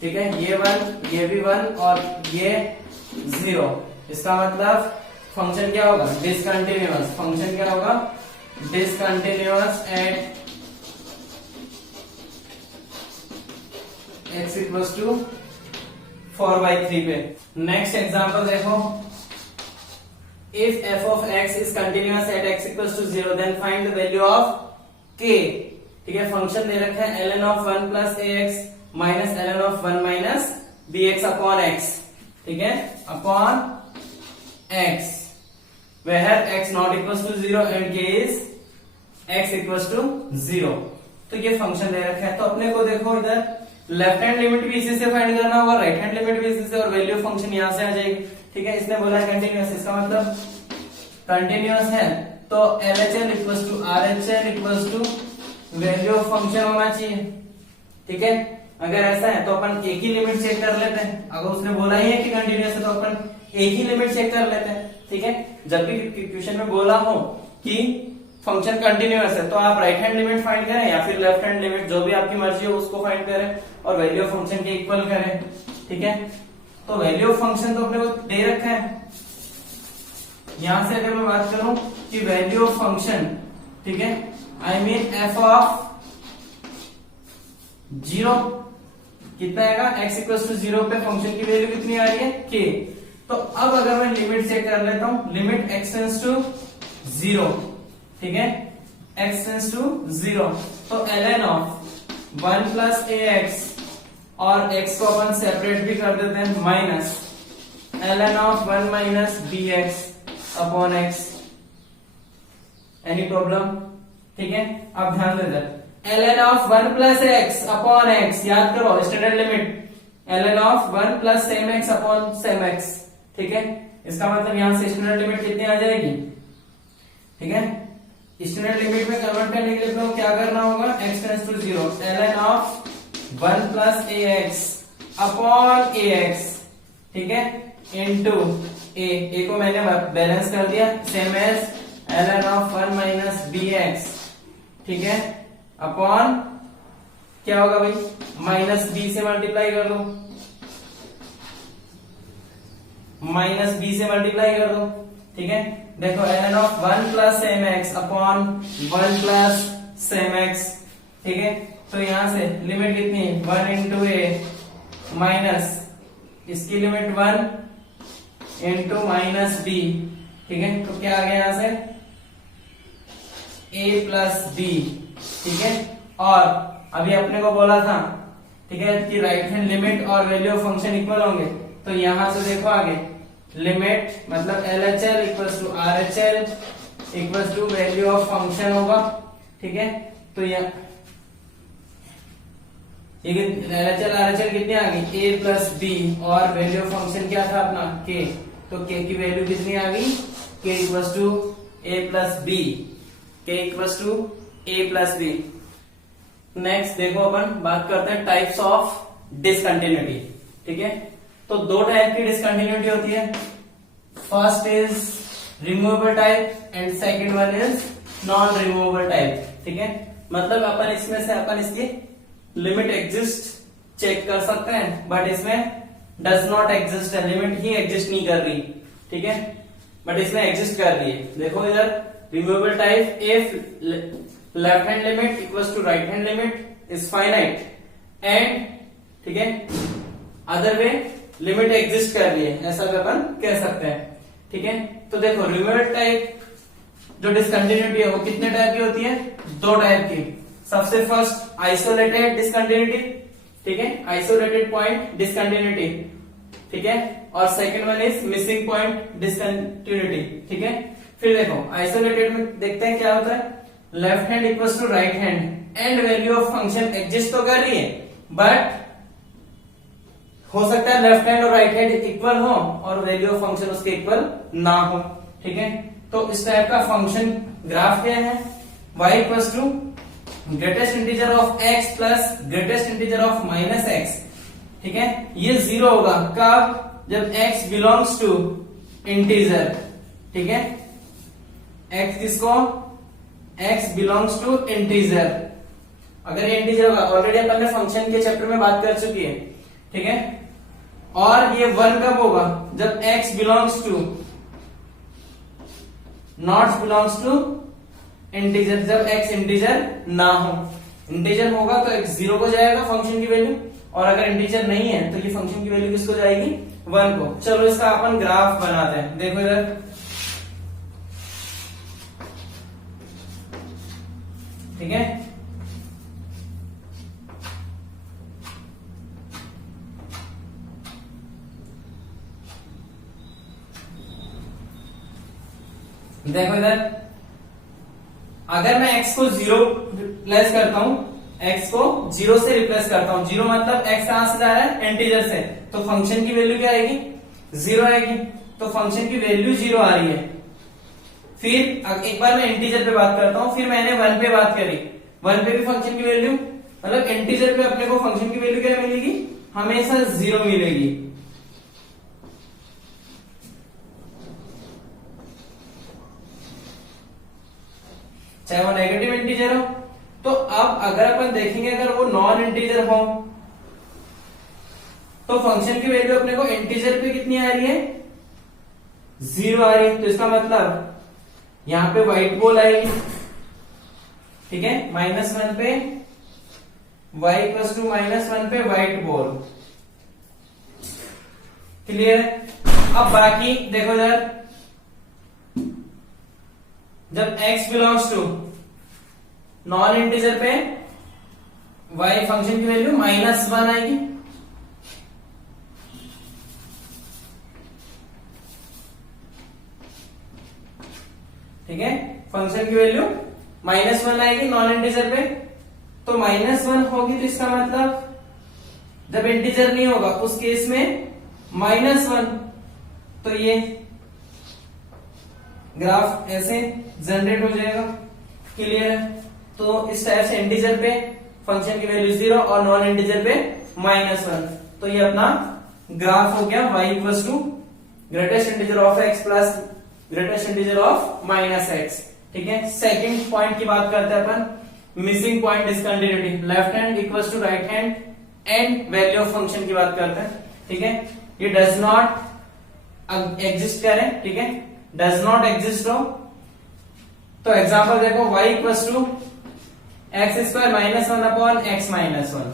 ठीक है, ये 1, ये भी 1 और ये 0। इसका मतलब फंक्शन क्या होगा, डिसकंटिन्यूअस, फंक्शन क्या होगा, discontinuous at x equals to 4/3 पे। नेक्स्ट एग्जांपल देखो, if f of x is continuous at x equals to 0 then find the value of k, ठीक है। फंक्शन दे रखा है ln of 1 plus ax minus ln of 1 minus bx upon x, ठीक है, upon x where x not equals to 0 and k is x equals to 0। तो ये function दे रखा है, तो अपने को देखो इधर लेफ्ट हैंड लिमिट भी इसी से फाइंड करना होगा, राइट हैंड लिमिट भी इसी से, और वैल्यू फंक्शन यहां से आ जाएगी, ठीक है। इसने बोला कंटिन्यूअस, इसका मतलब कंटिन्यूअस है, तो LHL equals to RHL equals to value of function होना चाहिए, ठीक है। अगर ऐसा है तो अपन एक ही लिमिट चेक कर लेते हैं, अगर उसने बोला ही है कि कंटिन्यूअस है तो अपन एक ही लिमिट चेक कर लेते हैं, ठीक है। जब भी क्वेश्चन में बोला हो कि फंक्शन कंटिन्यूअस है तो आप राइट हैंड लिमिट फाइंड करें या फिर लेफ्ट हैंड लिमिट, जो भी आपकी मर्जी हो उसको फाइंड करें और वैल्यू ऑफ फंक्शन के इक्वल करें, ठीक है। तो वैल्यू ऑफ फंक्शन तो अपने को दे रखा है, यहां से अगर मैं बात करूं कि वैल्यू ऑफ फंक्शन, ठीक है, आई मीन एफ ऑफ 0 कितना आएगा, x इक्वल्स टू 0 पे फंक्शन की वैल्यू कितनी आ रही है, k। तो अब अगर मैं लिमिट चेक कर लेता हूं, लिमिट x टेंड्स टू 0, ठीक है, x टेंड्स टू 0, तो ln ऑफ 1 प्लस ax, और x को अपन सेपरेट भी कर देते हैं, minus ln of 1 minus bx upon x। Any problem, ठीक है। अब ध्यान देते, ln of 1 plus x upon x, याद करो standard limit, ln of 1 plus same x upon same x, ठीक है। इसका मतलब यहां से स्टैंडर्ड लिमिट कितनी आ जाएगी, ठीक है। स्टैंडर्ड लिमिट में कन्वर्ट करने के लिए तो क्या करना होगा, x tends to 0, ln of 1 plus ax upon ax, ठीक है, इनटू a को मैंने बैलेंस कर दिया, same as ln of 1 minus bx, ठीक है, अपॉन क्या होगा भाई, माइनस b से मल्टीप्लाई कर दो, माइनस b से मल्टीप्लाई कर दो, ठीक है। देखो ln of 1 plus same x upon 1 plus same x, ठीक है। तो यहां से लिमिट कितनी है, 1 इंटू a माइनस इसकी लिमिट 1 इंटू माइनस b, ठीक है। तो क्या आ गया यहां से, a प्लस b, ठीक है। और अभी अपने को बोला था, ठीक है, कि राइट हैंड लिमिट और वैल्यू ऑफ फंक्शन इक्वल होंगे, तो यहां से देखो आगे लिमिट मतलब LHL equals to RHL equals to value of function होगा, ठीक है। तो LHL RHL कितनी आ गई, a प्लस b, और वैल्यू ऑफ फंक्शन क्या था अपना k, तो k की वैल्यू कितनी आ गई, k equals to a plus b, k equals to a plus b। Next देखो अपन बात करते हैं टाइप्स ऑफ डिसकंटिन्यूटी, ठीक है। तो दो टाइप की डिसकंटिन्यूटी होती है, first is removable type and second one is non removable type, ठीक है। मतलब अपन इसमें से अपन इसकी लिमिट एग्जिस्ट चेक कर सकते हैं, बट इसमें डज नॉट एग्जिस्ट है, लिमिट ही एग्जिस्ट नहीं कर रही, ठीक है, बट इसमें एग्जिस्ट कर रही है। देखो इधर removable type, if left hand limit equals to right hand limit is finite and, ठीक है, अदर वे लिमिट एग्जिस्ट कर रही है, ऐसा भी अपन कह सकते हैं, ठीक है। तो देखो रिमूवेबल टाइप जो डिसकंटिन्यूटी है वो कितने टाइप की होती है, दो टाइप की। सबसे फर्स्ट आइसोलेटेड डिसकंटिन्यूटी, ठीक है, आइसोलेटेड पॉइंट डिसकंटिन्यूटी, ठीक है, और second one is missing point discontinuity, ठीक है। फिर देखो आइसोलेटेड में देखते हैं क्या होता है, left hand equals to right hand and value of function exist तो कर रही है, बट हो सकता है लेफ्ट हैंड और राइट हैंड इक्वल हो और वैल्यू ऑफ फंक्शन उसके इक्वल ना हो, ठीक है। तो इस टाइप का फंक्शन ग्राफ क्या है, y equals to greatest integer of x plus greatest integer of minus x, ठीक है। ये 0 होगा कब, जब x बिलोंग्स टू इंटीजर, ठीक है। x किसको, x बिलोंग्स टू इंटीजर, अगर ये इंटीजर होगा, ऑलरेडी अपन ने फंक्शन के चैप्टर में बात कर चुकी है, ठीक है। और ये 1 कब होगा, जब x belongs to not belongs to integer, जब x इंटीजर ना हो। इंटीजर होगा तो x 0 को जाएगा फंक्शन की वैल्यू, और अगर इंटीजर नहीं है तो ये फंक्शन की वैल्यू किसको जाएगी, 1 को। चलो इसका अपन ग्राफ बनाते हैं, देखो इधर, ठीक है। देखो इधर, अगर मैं x को 0 रिप्लेस करता हूं, x को 0 से रिप्लेस करता हूं, 0 मतलब x कहां से जा रहा है, इंटीजर से, तो फंक्शन की वैल्यू क्या आएगी, 0 आएगी। तो फंक्शन की वैल्यू 0 आ रही है। फिर एक बार मैं इंटीजर पे बात करता हूं, फिर मैंने 1 पे बात करी, 1 पे भी फंक्शन की वैल्यू, मतलब इंटीजर पे अपने को फंक्शन की वैल्यू क्या मिलेगी, हमेशा 0 मिलेगी। चाहे वो नेगेटिव इंटीजर हो। तो अब अगर अपन देखेंगे, अगर वो नॉन इंटीजर हो तो फंक्शन की वैल्यू अपने को इंटीजर पे कितनी आ रही है, 0 आ रही है। तो इसका मतलब यहां पे व्हाइट बॉल आएगी, ठीक है। -1 पे y इक्वल्स टू -1 पे व्हाइट बॉल, क्लियर। अब बाकी देखो इधर, जब x belongs to non integer पे y फंक्शन की वैल्यू -1 आएगी, ठीक है। फंक्शन की वैल्यू -1 आएगी नॉन इंटीजर पे। तो -1 होगी तो इसका मतलब जब इंटीजर नहीं होगा उस केस में -1, तो ये ग्राफ ऐसे जनरेट हो जाएगा, क्लियर है। तो इस टाइप से इंटीजर पे फंक्शन की वैल्यू 0 और नॉन इंटीजर पे -1, तो ये अपना ग्राफ हो गया y equals to greatest integer of x plus greatest integer of -x, ठीक है। सेकंड पॉइंट की बात करते हैं अपन, missing point discontinuity, left hand equals to right hand and value of function की बात करते हैं, ठीक है। ये डज नॉट एग्जिस्ट करें, ठीक है, डज नॉट एग्जिस्ट हो। तो एग्जांपल देखो, y equals to x square -1 upon x -1,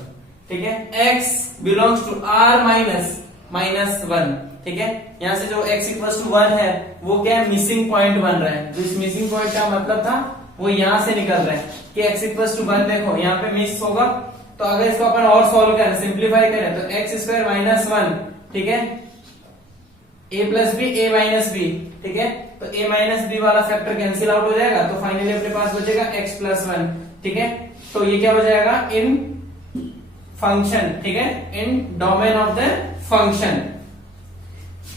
ठीक है। x बिलोंग्स टू r -1, ठीक है। यहां से जो x इक्वल्स टू 1 है वो क्या है, मिसिंग पॉइंट बन रहा है। जो इस मिसिंग पॉइंट का मतलब था वो यहां से निकल रहा है कि x इक्वल्स टू 1 देखो यहाँ पे मिस होगा। तो अगर इसको अपन और सॉल्व करें, सिंप्लीफाई करें, तो x स्क्वायर -1, ठीक है, a plus b a minus b, ठीक है। तो a माइनस बी वाला फैक्टर कैंसिल आउट हो जाएगा, तो फाइनली अपने पास बचेगा x प्लस 1, ठीक है। तो ये क्या हो जाएगा, इन फंक्शन, ठीक है, इन डोमेन ऑफ द फंक्शन।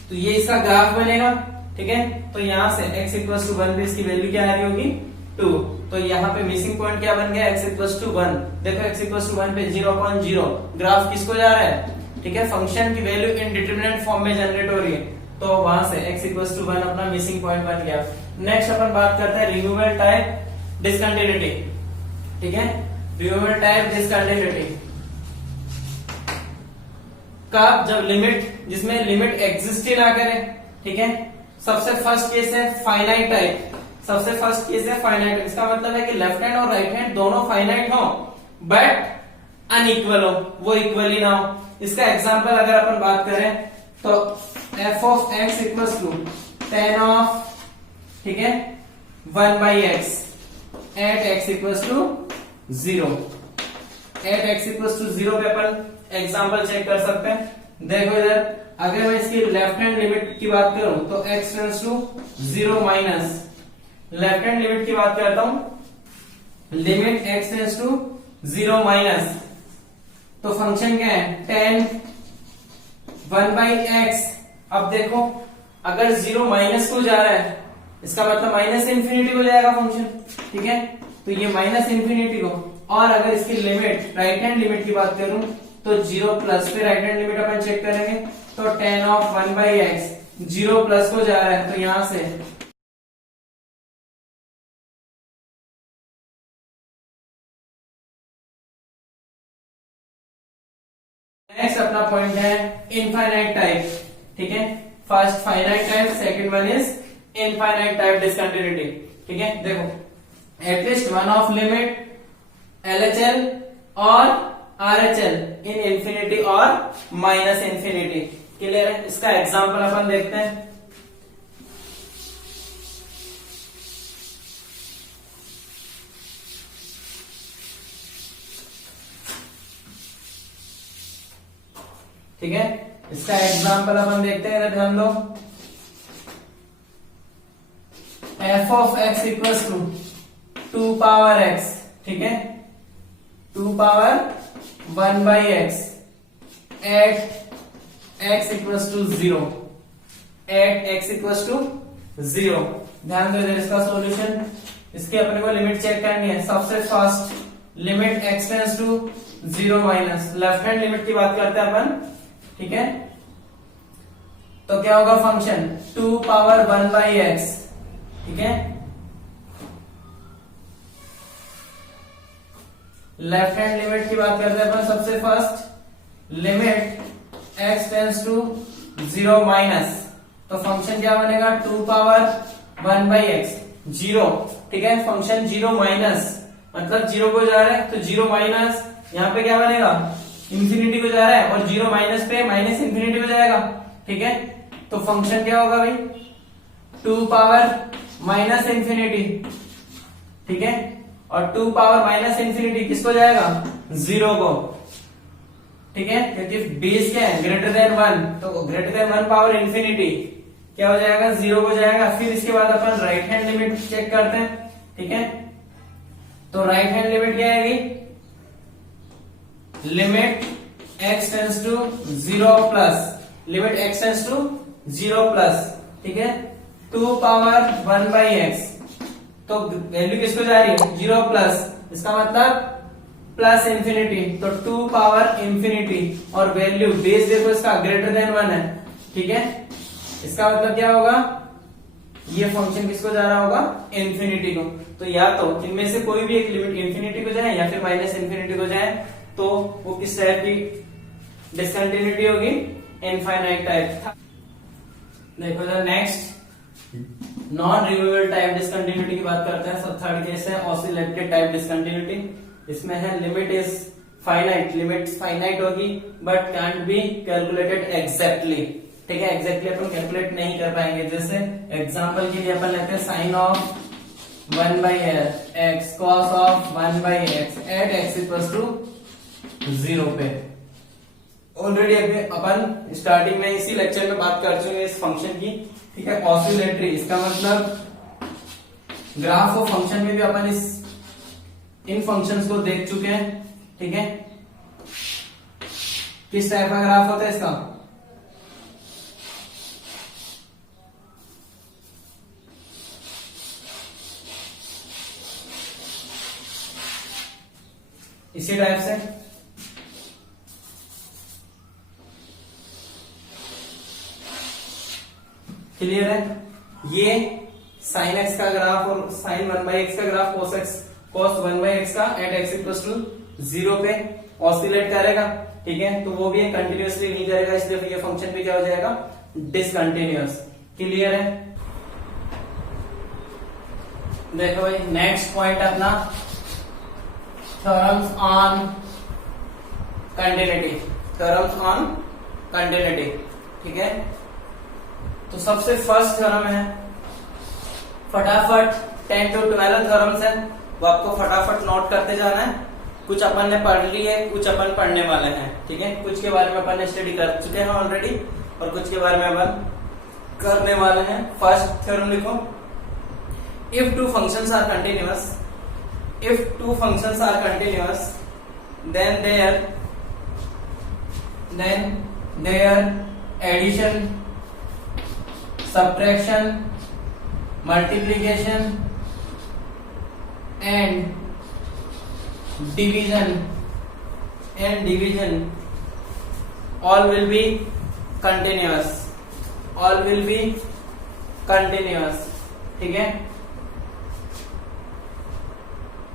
तो ये इसका ग्राफ बनेगा, ठीक है। तो यहां से x इक्वल्स टू 1 पे इसकी वैल्यू क्या आ रही होगी, 2। तो यहाँ पे मिसिंग पॉइंट क्या बन गया, x इक्वल्स टू 1। देखो x इक्वल्स टू 1 पे 0.0 ग्राफ किसको जा रहा है, ठीक है, फंक्शन की वैल्यू इनडिटरमिनेट फॉर्म में जनरेट हो रही है। तो वहां से x इक्वल्स टू 1 अपना मिसिंग पॉइंट बन गया। नेक्स्ट अपन बात करते हैं रिमूवल टाइप डिसकंटिन्यूटी, ठीक है। रिमूवल टाइप डिसकंटिन्यूटी कब, जब लिमिट, जिसमें लिमिट एग्जिस्ट ही ना करे, ठीक है। सबसे फर्स्ट केस है फाइनाइट टाइप, सबसे फर्स्ट केस है फाइनाइट। इसका मतलब है कि लेफ्ट हैंड और राइट हैंड दोनों फाइनाइट हो बट अनइक्वल हो, वो इक्वल ही ना हो। इसका एग्जांपल अगर अपन बात करें तो f of x equals to tan of, ठीक है, 1/x at x equals to 0, at x equals to 0 पे अपन एग्जांपल चेक कर सकते हैं। देखो इधर, अगर मैं इसकी लेफ्ट हैंड लिमिट की बात करूं तो x tends to 0 minus, left hand limit की बात करता हूं, limit x tends to 0 minus तो फंक्शन क्या है, tan 1/x। अब देखो अगर 0 माइनस को जा रहा है, इसका मतलब माइनस इन्फिनिटी को जाएगा फंक्शन, ठीक है। तो ये माइनस इन्फिनिटी को, और अगर इसकी लिमिट राइट हैंड लिमिट की बात करूं तो 0 प्लस पे राइट हैंड लिमिट अपन चेक करेंगे, तो tan of 1/x 0 प्लस को जा रहा है, तो यहां से नेक्स्ट अपना पॉइंट है इनफाइनाइट टाइप, ठीक है। First finite type, second one is infinite type discontinuity, ठीक है। देखो at least one of limit LHL और RHL इन इंफिनिटी और माइनस इंफिनिटी, क्लियर है। इसका एग्जांपल अपन देखते हैं। ठीक है, इसका एग्जांपल अपन देखते हैं, ध्यान दो। f of x equals to 2 power x, ठीक है, 2 power 1/x at x equals to 0, at x equals to 0। ध्यान दो इधर इसका सॉल्यूशन, इसके अपने को लिमिट चेक करनी है। सबसे first limit x tends to 0 minus, left hand limit की बात करते हैं अपन, ठीक है। तो क्या होगा फंक्शन 2 पावर 1/x, ठीक है। लेफ्ट हैंड लिमिट की बात करते हैं अपन, सबसे first limit x tends to 0 minus, तो फंक्शन क्या बनेगा 2 पावर 1/x 0, ठीक है। फंक्शन 0 माइनस मतलब 0 को जा रहा है, तो 0 माइनस यहाँ पे क्या बनेगा इंफिनिटी को जा रहा है, और 0 माइनस पे माइनस इंफिनिटी को जाएगा, ठीक है। तो फंक्शन क्या होगा भाई 2 पावर माइनस इंफिनिटी, ठीक है, और 2 पावर माइनस इंफिनिटी किसको जाएगा 0 को, ठीक है, क्योंकि बेस क्या है ग्रेटर देन 1, तो ग्रेटर देन 1 पावर इंफिनिटी क्या हो जाएगा 0 को जाएगा। फिर इसके बाद अपन राइट हैंड लिमिट चेक करते हैं, ठीक है। तो राइट हैंड लिमिट क्या आएगी, limit x tends to 0 plus, limit x tends to 0 plus, ठीक है, 2 पावर 1/x, तो वैल्यू किसको जा रही है 0 प्लस, इसका मतलब प्लस इंफिनिटी, तो 2 पावर इंफिनिटी, और वैल्यू बेस देखो इसका ग्रेटर देन 1 है, ठीक है। इसका मतलब क्या होगा, ये फंक्शन किसको जा रहा होगा इंफिनिटी को। तो या तो इनमें से कोई भी एक लिमिट इंफिनिटी को जाए या फिर माइनस इंफिनिटी को जाए, तो वो किस टाइप की डिसकंटिन्यूटी होगी, इनफाइनाइट टाइप। देखो the next non removable type discontinuity की बात करते हैं। सब थर्ड केस है ऑसिलेटेड टाइप डिसकंटिन्यूटी। इसमें है limit is finite, limit finite होगी but can't be calculated exactly, ठीक है। एग्जैक्टली अपन कैलकुलेट नहीं कर पाएंगे। जैसे एग्जांपल के लिए अपन लेते हैं sine of 1/x cos of 1/x at x equals to 0 पे। ऑलरेडी अभी अपन स्टार्टिंग में इसी लेक्चर में बात कर चुके हैं इस फंक्शन की, ठीक है। ऑसिलेटरी इसका मतलब ग्राफ ऑफ फंक्शन में भी अपन इन फंक्शंस को देख चुके हैं, ठीक है। किस टाइप का ग्राफ होता है इसका, इसी टाइप से, क्लियर है। ये साइन एक्स का ग्राफ और साइन 1/x का ग्राफ cos 1/x का एट x इक्वल्स टू 0 पे ऑसिलेट करेगा, ठीक है। तो वो भी कंटिन्यूअसली नहीं करेगा, इसलिए ये फंक्शन भी क्या हो जाएगा डिसकंटिन्यूअस, क्लियर है। देखो भाई नेक्स्ट पॉइंट अपना theorems on continuity, theorems on continuity, ठीक है। तो सबसे फर्स्ट थ्योरम है, फटाफट 10 to 12 थ्योरम्स है, वो आपको फटाफट नोट करते जाना है। कुछ अपन ने पढ़ ली है, कुछ अपन पढ़ने वाले हैं, ठीक है। कुछ के बारे में अपन स्टडी कर चुके हैं ऑलरेडी और कुछ के बारे में अपन करने वाले हैं। फर्स्ट थ्योरम लिखो, if two functions are continuous, if two functions are continuous then their then their addition, subtraction, multiplication and division all will be continuous, ठीक है।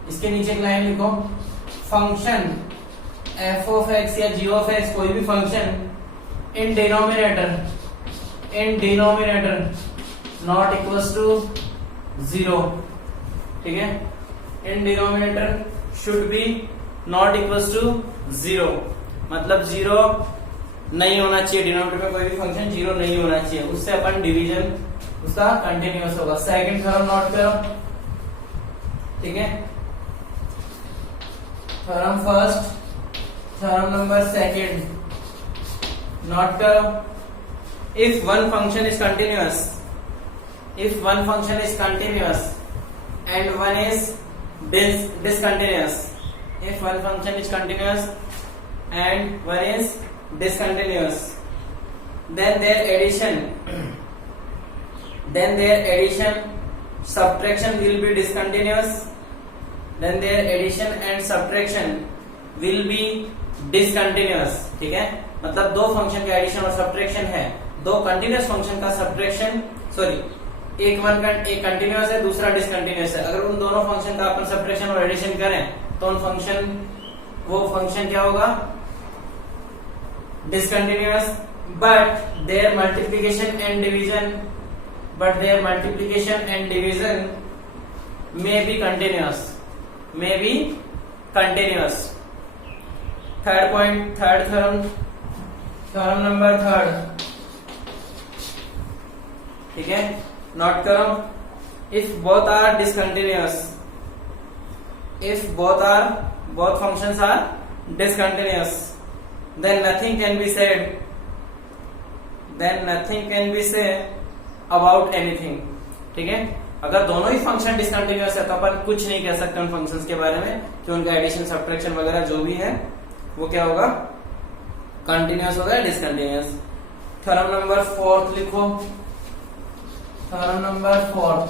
इसके नीचे एक लाइन लिखो, फंक्शन f ऑफ x या g ऑफ x कोई भी function in denominator not equals to 0, ठीक है। In denominator should be not equals to 0, मतलब 0 नहीं होना चाहिए, डिनोमिनेटर में कोई भी फंक्शन 0 नहीं होना चाहिए, उससे अपन डिवीजन उसका कंटिन्यूअस होगा। सेकंड थ्योरम नोट करो, ठीक है। Theorem first, theorem number second note करो। If one function is continuous and one is discontinuous, if one function is continuous and one is discontinuous, then their addition subtraction will be discontinuous, then their addition and subtraction will be discontinuous, ठीक है। मतलब दो function का addition और subtraction है, दो continuous function का subtraction, एक कंटिन्यूअस है, दूसरा डिसकंटिन्यूअस है। अगर उन दोनों फंक्शन का अपन सब्ट्रैक्शन और एडिशन करें तो वो फंक्शन क्या होगा, discontinuous, but there multiplication and division may be continuous। Third point, third theorem number third, ठीक है। नोट करो, if both are discontinuous, if both functions are discontinuous, then nothing can be said about anything, ठीक है। अगर दोनों ही function discontinuous है तो अपन कुछ नहीं कह सकते उन फंक्शंस के बारे में कि उनका एडिशन सब्ट्रैक्शन वगैरह जो भी है वो क्या होगा, कंटिन्यूअस होगा या डिसकंटिन्यूअस। थ्योरम नंबर फोर्थ लिखो, थ्योरम नंबर फोर्थ,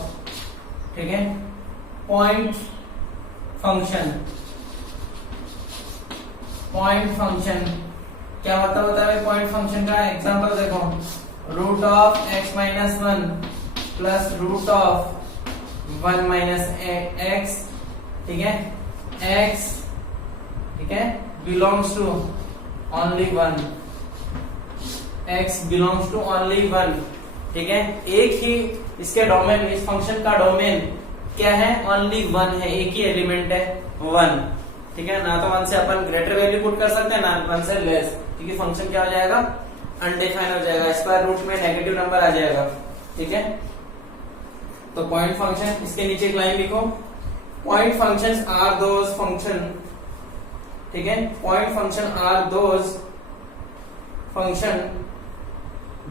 ठीक है। पॉइंट फंक्शन क्या मतलब होता है पॉइंट फंक्शन का? एग्जांपल देखो, root of x minus 1 plus root of 1 minus x, ठीक है। x, ठीक है, belongs to only 1, x belongs to only 1, ठीक है। एक ही इसके डोमेन, इस फंक्शन का डोमेन क्या है, ओनली 1 है, एक ही एलिमेंट है 1, ठीक है। ना तो 1 से अपन ग्रेटर वैल्यू पुट कर सकते हैं, ना 1 से लेस, क्योंकि फंक्शन क्या हो जाएगा, अनडिफाइन हो जाएगा, स्क्वायर रूट में नेगेटिव नंबर आ जाएगा, ठीक है। तो पॉइंट फंक्शन, इसके नीचे एक लाइन लिखो, point functions are those function, ठीक है। Point function are those function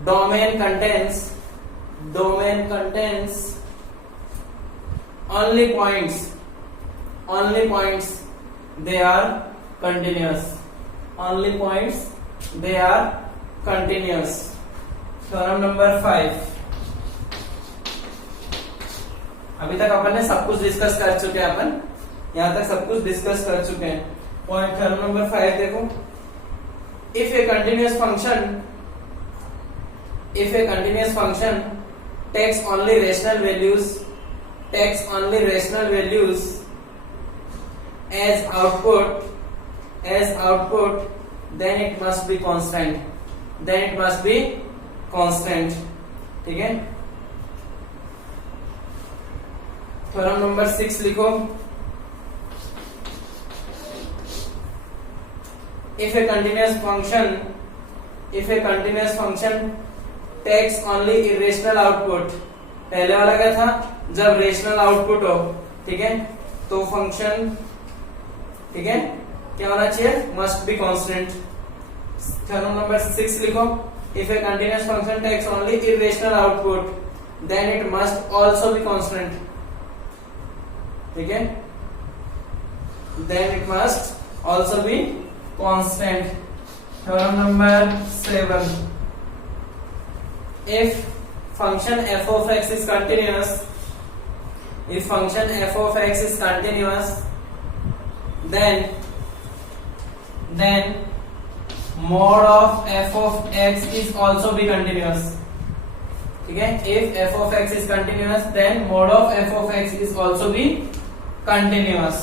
domain contains only points, they are continuous, theorem number 5। अभी तक अपन ने सब कुछ डिस्कस कर चुके हैं, अपन यहां तक सब कुछ डिस्कस कर चुके हैं। पॉइंट थ्योरम नंबर 5 देखो, if a continuous function takes only rational values as output, then it must be constant, ठीक है। थ्योरम नंबर 6 लिखो, if a continuous function takes only irrational output, पहले वाला क्या था, जब रेशनल आउटपुट हो, ठीक है, तो फंक्शन, ठीक है, क्या होना चाहिए, must be constant. Theorem number 6 लिखो, if a continuous function takes only irrational output then it must also be constant, ठीक है, then it must also be constant. Theorem number 7, if function f of x is continuous, if function f of x is continuous, then mod of f of x is also be continuous. ठीक है, if f of x is continuous, then mod of f of x is also be continuous,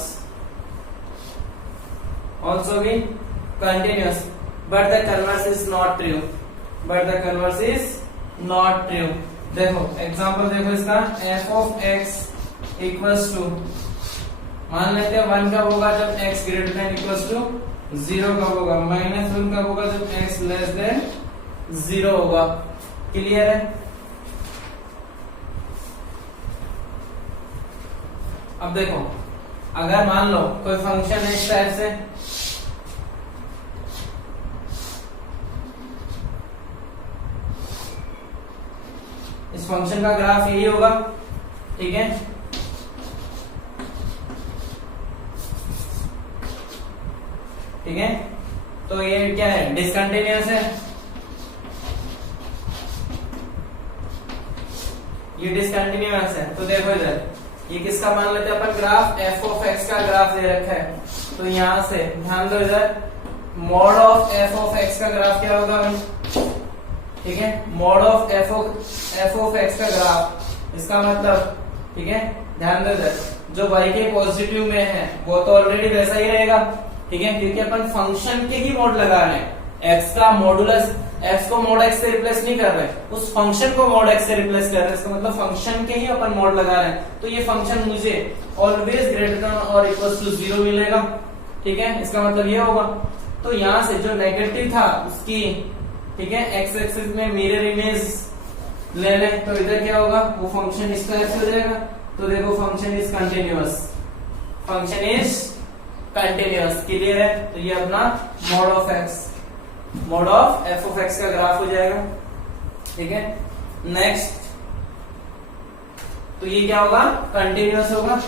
also be continuous, but the converse is not true, but the converse is not true. देखो example देखो इसका, f of x equals to, मान लेते हैं 1 कब होगा जब x greater than equals to 0 कब होगा, -1 कब होगा जब x लेस देन 0 होगा। क्लियर है? अब देखो, अगर मान लो कोई फंक्शन है इस टाइप से, इस फंक्शन का ग्राफ यही होगा, ठीक है, ठीक है, तो ये क्या है, डिसकंटिन्यूअस है, ये डिसकंटिन्यूअस है। तो देखो इधर, ये किसका मान लेते हैं अपन ग्राफ, f ऑफ x का ग्राफ दे रखा है, तो यहां से ध्यान दो, इधर mod of f of x का ग्राफ क्या होगा भाई, ठीक है, mod of f of x का ग्राफ, इसका मतलब, ठीक है, ध्यान दो इधर, जो y के पॉजिटिव में है वो तो ऑलरेडी वैसा ही रहेगा, ठीक है, क्योंकि अपन फंक्शन के ही मोड लगा रहे हैं, x का मॉडुलस, x को मोड x से रिप्लेस नहीं कर रहे, उस फंक्शन को मोड x से रिप्लेस कर रहे हैं, इसका मतलब फंक्शन के ही अपन मोड लगा रहे हैं, तो ये फंक्शन मुझे ऑलवेज ग्रेटर देन और इक्वल टू 0 मिलेगा, ठीक है, इसका मतलब ये होगा। तो यहां से जो नेगेटिव था उसकी, ठीक है, x एक्सिस में मिरर इमेज ले ले, तो इधर क्या होगा, वो फंक्शन इस तरह से हो जाएगा। तो देखो function is continuous, function is continuous, clear है? तो ये अपना mod of x, mod of f of x का ग्राफ हो जाएगा, ठीक है। नेक्स्ट, तो ये क्या होगा, कंटिन्यूअस होगा।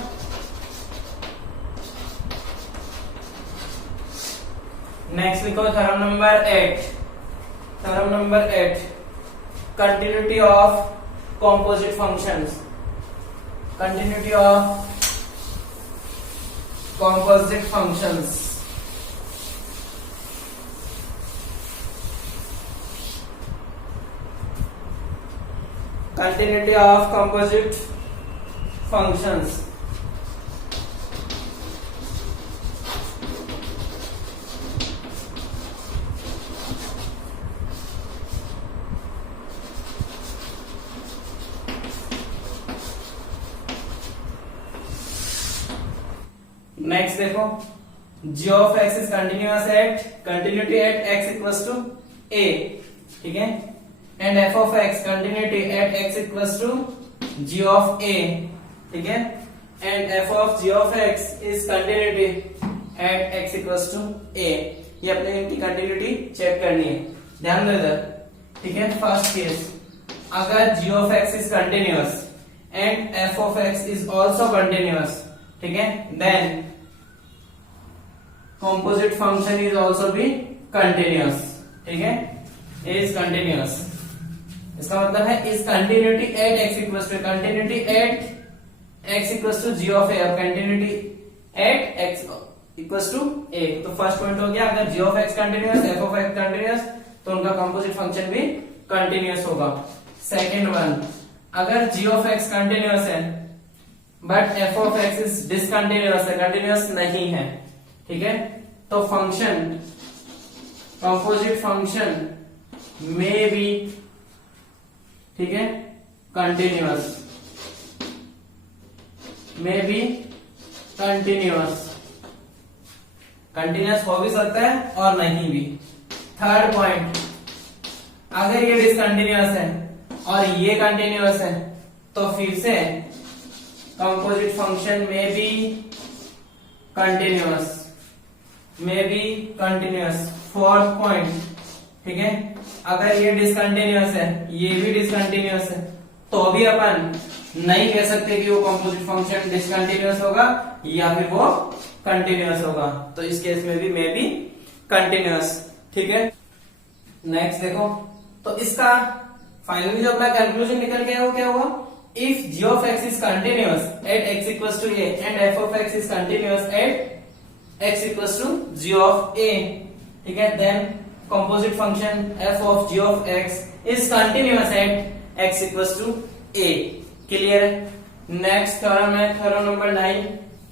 नेक्स्ट लिखो theorem number 8, theorem number 8, continuity of composite functions, continuity of composite functions, continuity of composite functions, next देखो, g of x is continuous at continuity at x equals to a, ठीक है, and f of x continuity at x equals to g of a, ठीक है, and f of g of x is continuity at x equals to a। ये अपने इनकी continuity check करनी है, ध्यान दो इधर, ठीक है। फर्स्ट केस, अगर g of x is continuous and f of x is also continuous, ठीक है, then composite function is also be continuous, ठीक है, is continuous, इसका मतलब है is continuity at x equals to, continuity at x equals to g of a, और continuity at x equals to a। तो first point हो गया, अगर g of x continuous, f of x continuous, तो उनका composite function भी continuous होगा। Second one, अगर g of x continuous है but f of x is discontinuous है, continuous नहीं है, ठीक है, तो फंक्शन, कंपोजिट फंक्शन में भी, ठीक है, कंटिन्यूअस, में भी कंटिन्यूअस, कंटिन्यूअस हो भी सकता है और नहीं भी। थर्ड पॉइंट, अगर ये डिसकंटिन्यूअस है और ये कंटिन्यूअस है, तो फिर से कंपोजिट फंक्शन में भी कंटिन्यूअस, में भी कंटिन्यूअस। फोर्थ पॉइंट, ठीक है, अगर ये डिसकंटिन्यूअस है, ये भी डिसकंटिन्यूअस है, तो भी अपन नहीं कह सकते कि वो कंपोजिट फंक्शन डिसकंटिन्यूअस होगा या फिर वो कंटिन्यूअस होगा, तो इस केस में भी मे बी कंटिन्यूअस, ठीक है। नेक्स्ट देखो, तो इसका फाइनली जो अपना कंक्लूजन निकल गया वो क्या हुआ, if g of x is continuous at x equals to a and f of x is continuous at x equals to g of a, ठीक है, then composite function f of g of x is continuous at x equals to a, clear है। Next theorem है theorem number 9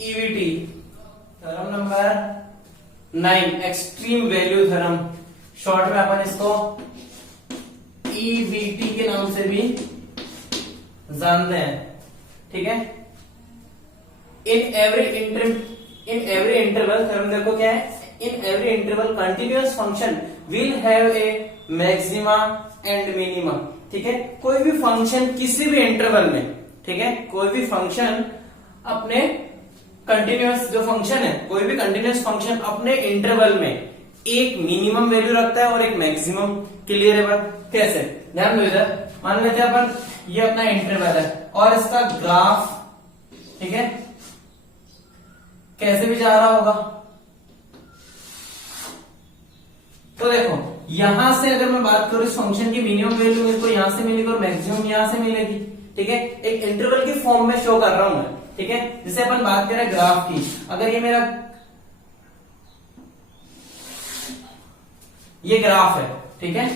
EVT, theorem number 9 extreme value theorem, short में अपन इसको EVT के नाम से भी जानते हैं, ठीक है। इन एवरी इंटरवल थ्योरम देखो क्या है, in every interval continuous function will have a maxima and minima, ठीक है। कोई भी फंक्शन किसी भी इंटरवल में, ठीक है, कोई भी फंक्शन अपने कंटिन्यूअस जो फंक्शन है, कोई भी कंटिन्यूअस फंक्शन अपने इंटरवल में एक मिनिमम वैल्यू रखता है और एक मैक्सिमम, क्लियर है बात। कैसे, ध्यान दो इधर, मान लेते हैं अपन ये अपना इंटरवल है और इसका ग्राफ, ठीक है, कैसे भी जा रहा होगा, तो देखो यहां से अगर मैं बात करूं इस फंक्शन की मिनिमम वैल्यू मेरे को यहां से मिलेगी और मैक्सिमम यहां से मिलेगी, ठीक है। एक इंटरवल की फॉर्म में शो कर रहा हूं मैं, ठीक है। जैसे अपन बात करें ग्राफ की, अगर ये मेरा ये ग्राफ है, ठीक है,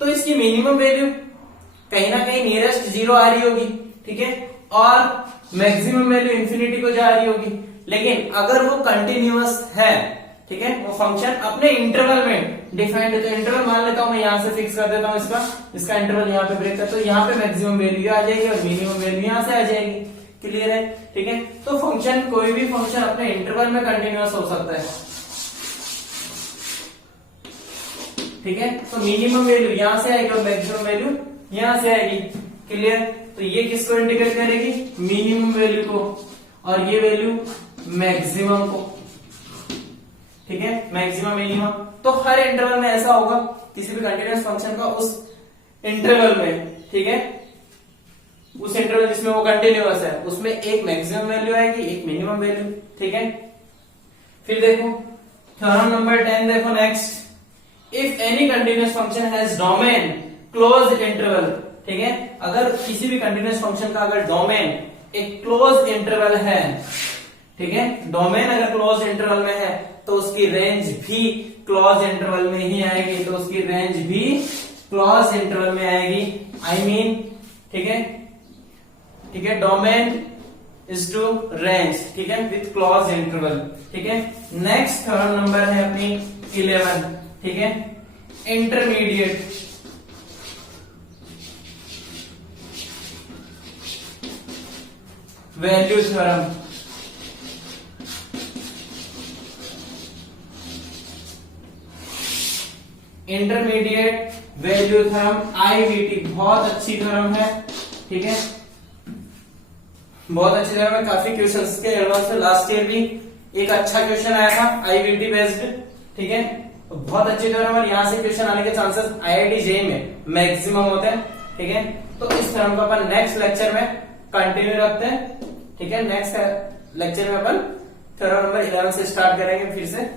तो इसकी मिनिमम वैल्यू कहीं ना कहीं नियरेस्ट 0 आ रही होगी, ठीक है, और मैक्सिमम वैल्यू इंफिनिटी को जा रही होगी। लेकिन अगर वो कंटिन्यूअस है, ठीक है, वो फंक्शन अपने इंटरवल में डिफाइंड है, तो इंटरवल मान लेता हूं मैं यहां से फिक्स कर देता हूं इसका इंटरवल यहां पे ब्रेक है, तो यहां पे मैक्सिमम वैल्यू आ जाएगी और मिनिमम वैल्यू यहां से आ जाएगी, क्लियर है, ठीक है। तो फंक्शन, कोई भी फंक्शन अपने इंटरवल में कंटिन्यूअस हो सकता है, ठीक है। तो मिनिमम वैल्यू यहां से आएगी और मैक्सिमम वैल्यू यहां से आएगी, क्लियर। तो ये किसको इंडिकेट करेगी, मिनिमम वैल्यू को, और ये वैल्यू मैक्सिमम को, ठीक है, मैक्सिमम मिनिमम। तो हर इंटरवल में ऐसा होगा, किसी भी कंटिन्यूअस फंक्शन का उस इंटरवल में, ठीक है, उस इंटरवल जिसमें वो कंटिन्यूअस है उसमें एक मैक्सिमम वैल्यू आएगी, एक मिनिमम वैल्यू, ठीक है। फिर देखो थ्योरम नंबर 10 देखो next, if any continuous function has domain closed interval, ठीक है, अगर किसी भी कंटिन्यूअस फंक्शन का अगर डोमेन एक क्लोज इंटरवल है, ठीक है, डोमेन अगर क्लोज इंटरवल में है तो उसकी रेंज भी क्लोज इंटरवल में ही आएगी, तो उसकी रेंज भी क्लोज इंटरवल में आएगी, आई मीन, ठीक है, ठीक है, डोमेन इज टू रेंज, ठीक है, विथ क्लोज इंटरवल, ठीक है। नेक्स्ट थ्योरम नंबर है अपनी 11, ठीक है, intermediate value theorem, intermediate value theorem IVT, बहुत अच्छी थ्योरम है, ठीक है, बहुत अच्छी थ्योरम है। काफी क्वेश्चंस के एडवांस में लास्ट ईयर भी एक अच्छा क्वेश्चन आया था IVT बेस्ड, ठीक है, तो बहुत अच्छी थ्योरम है। यहाँ से क्वेश्चन आने के चांसेस IIT JEE में मैक्सिमम होते हैं, ठीक है। तो इस थ्योरम को अपन नेक्स्ट लेक्चर में कंटिन्यू रखते हैं, ठीक है। नेक्स्ट लेक्चर में अपन थ्योरम नंबर 11 से स्टार्ट करेंगे फिर से।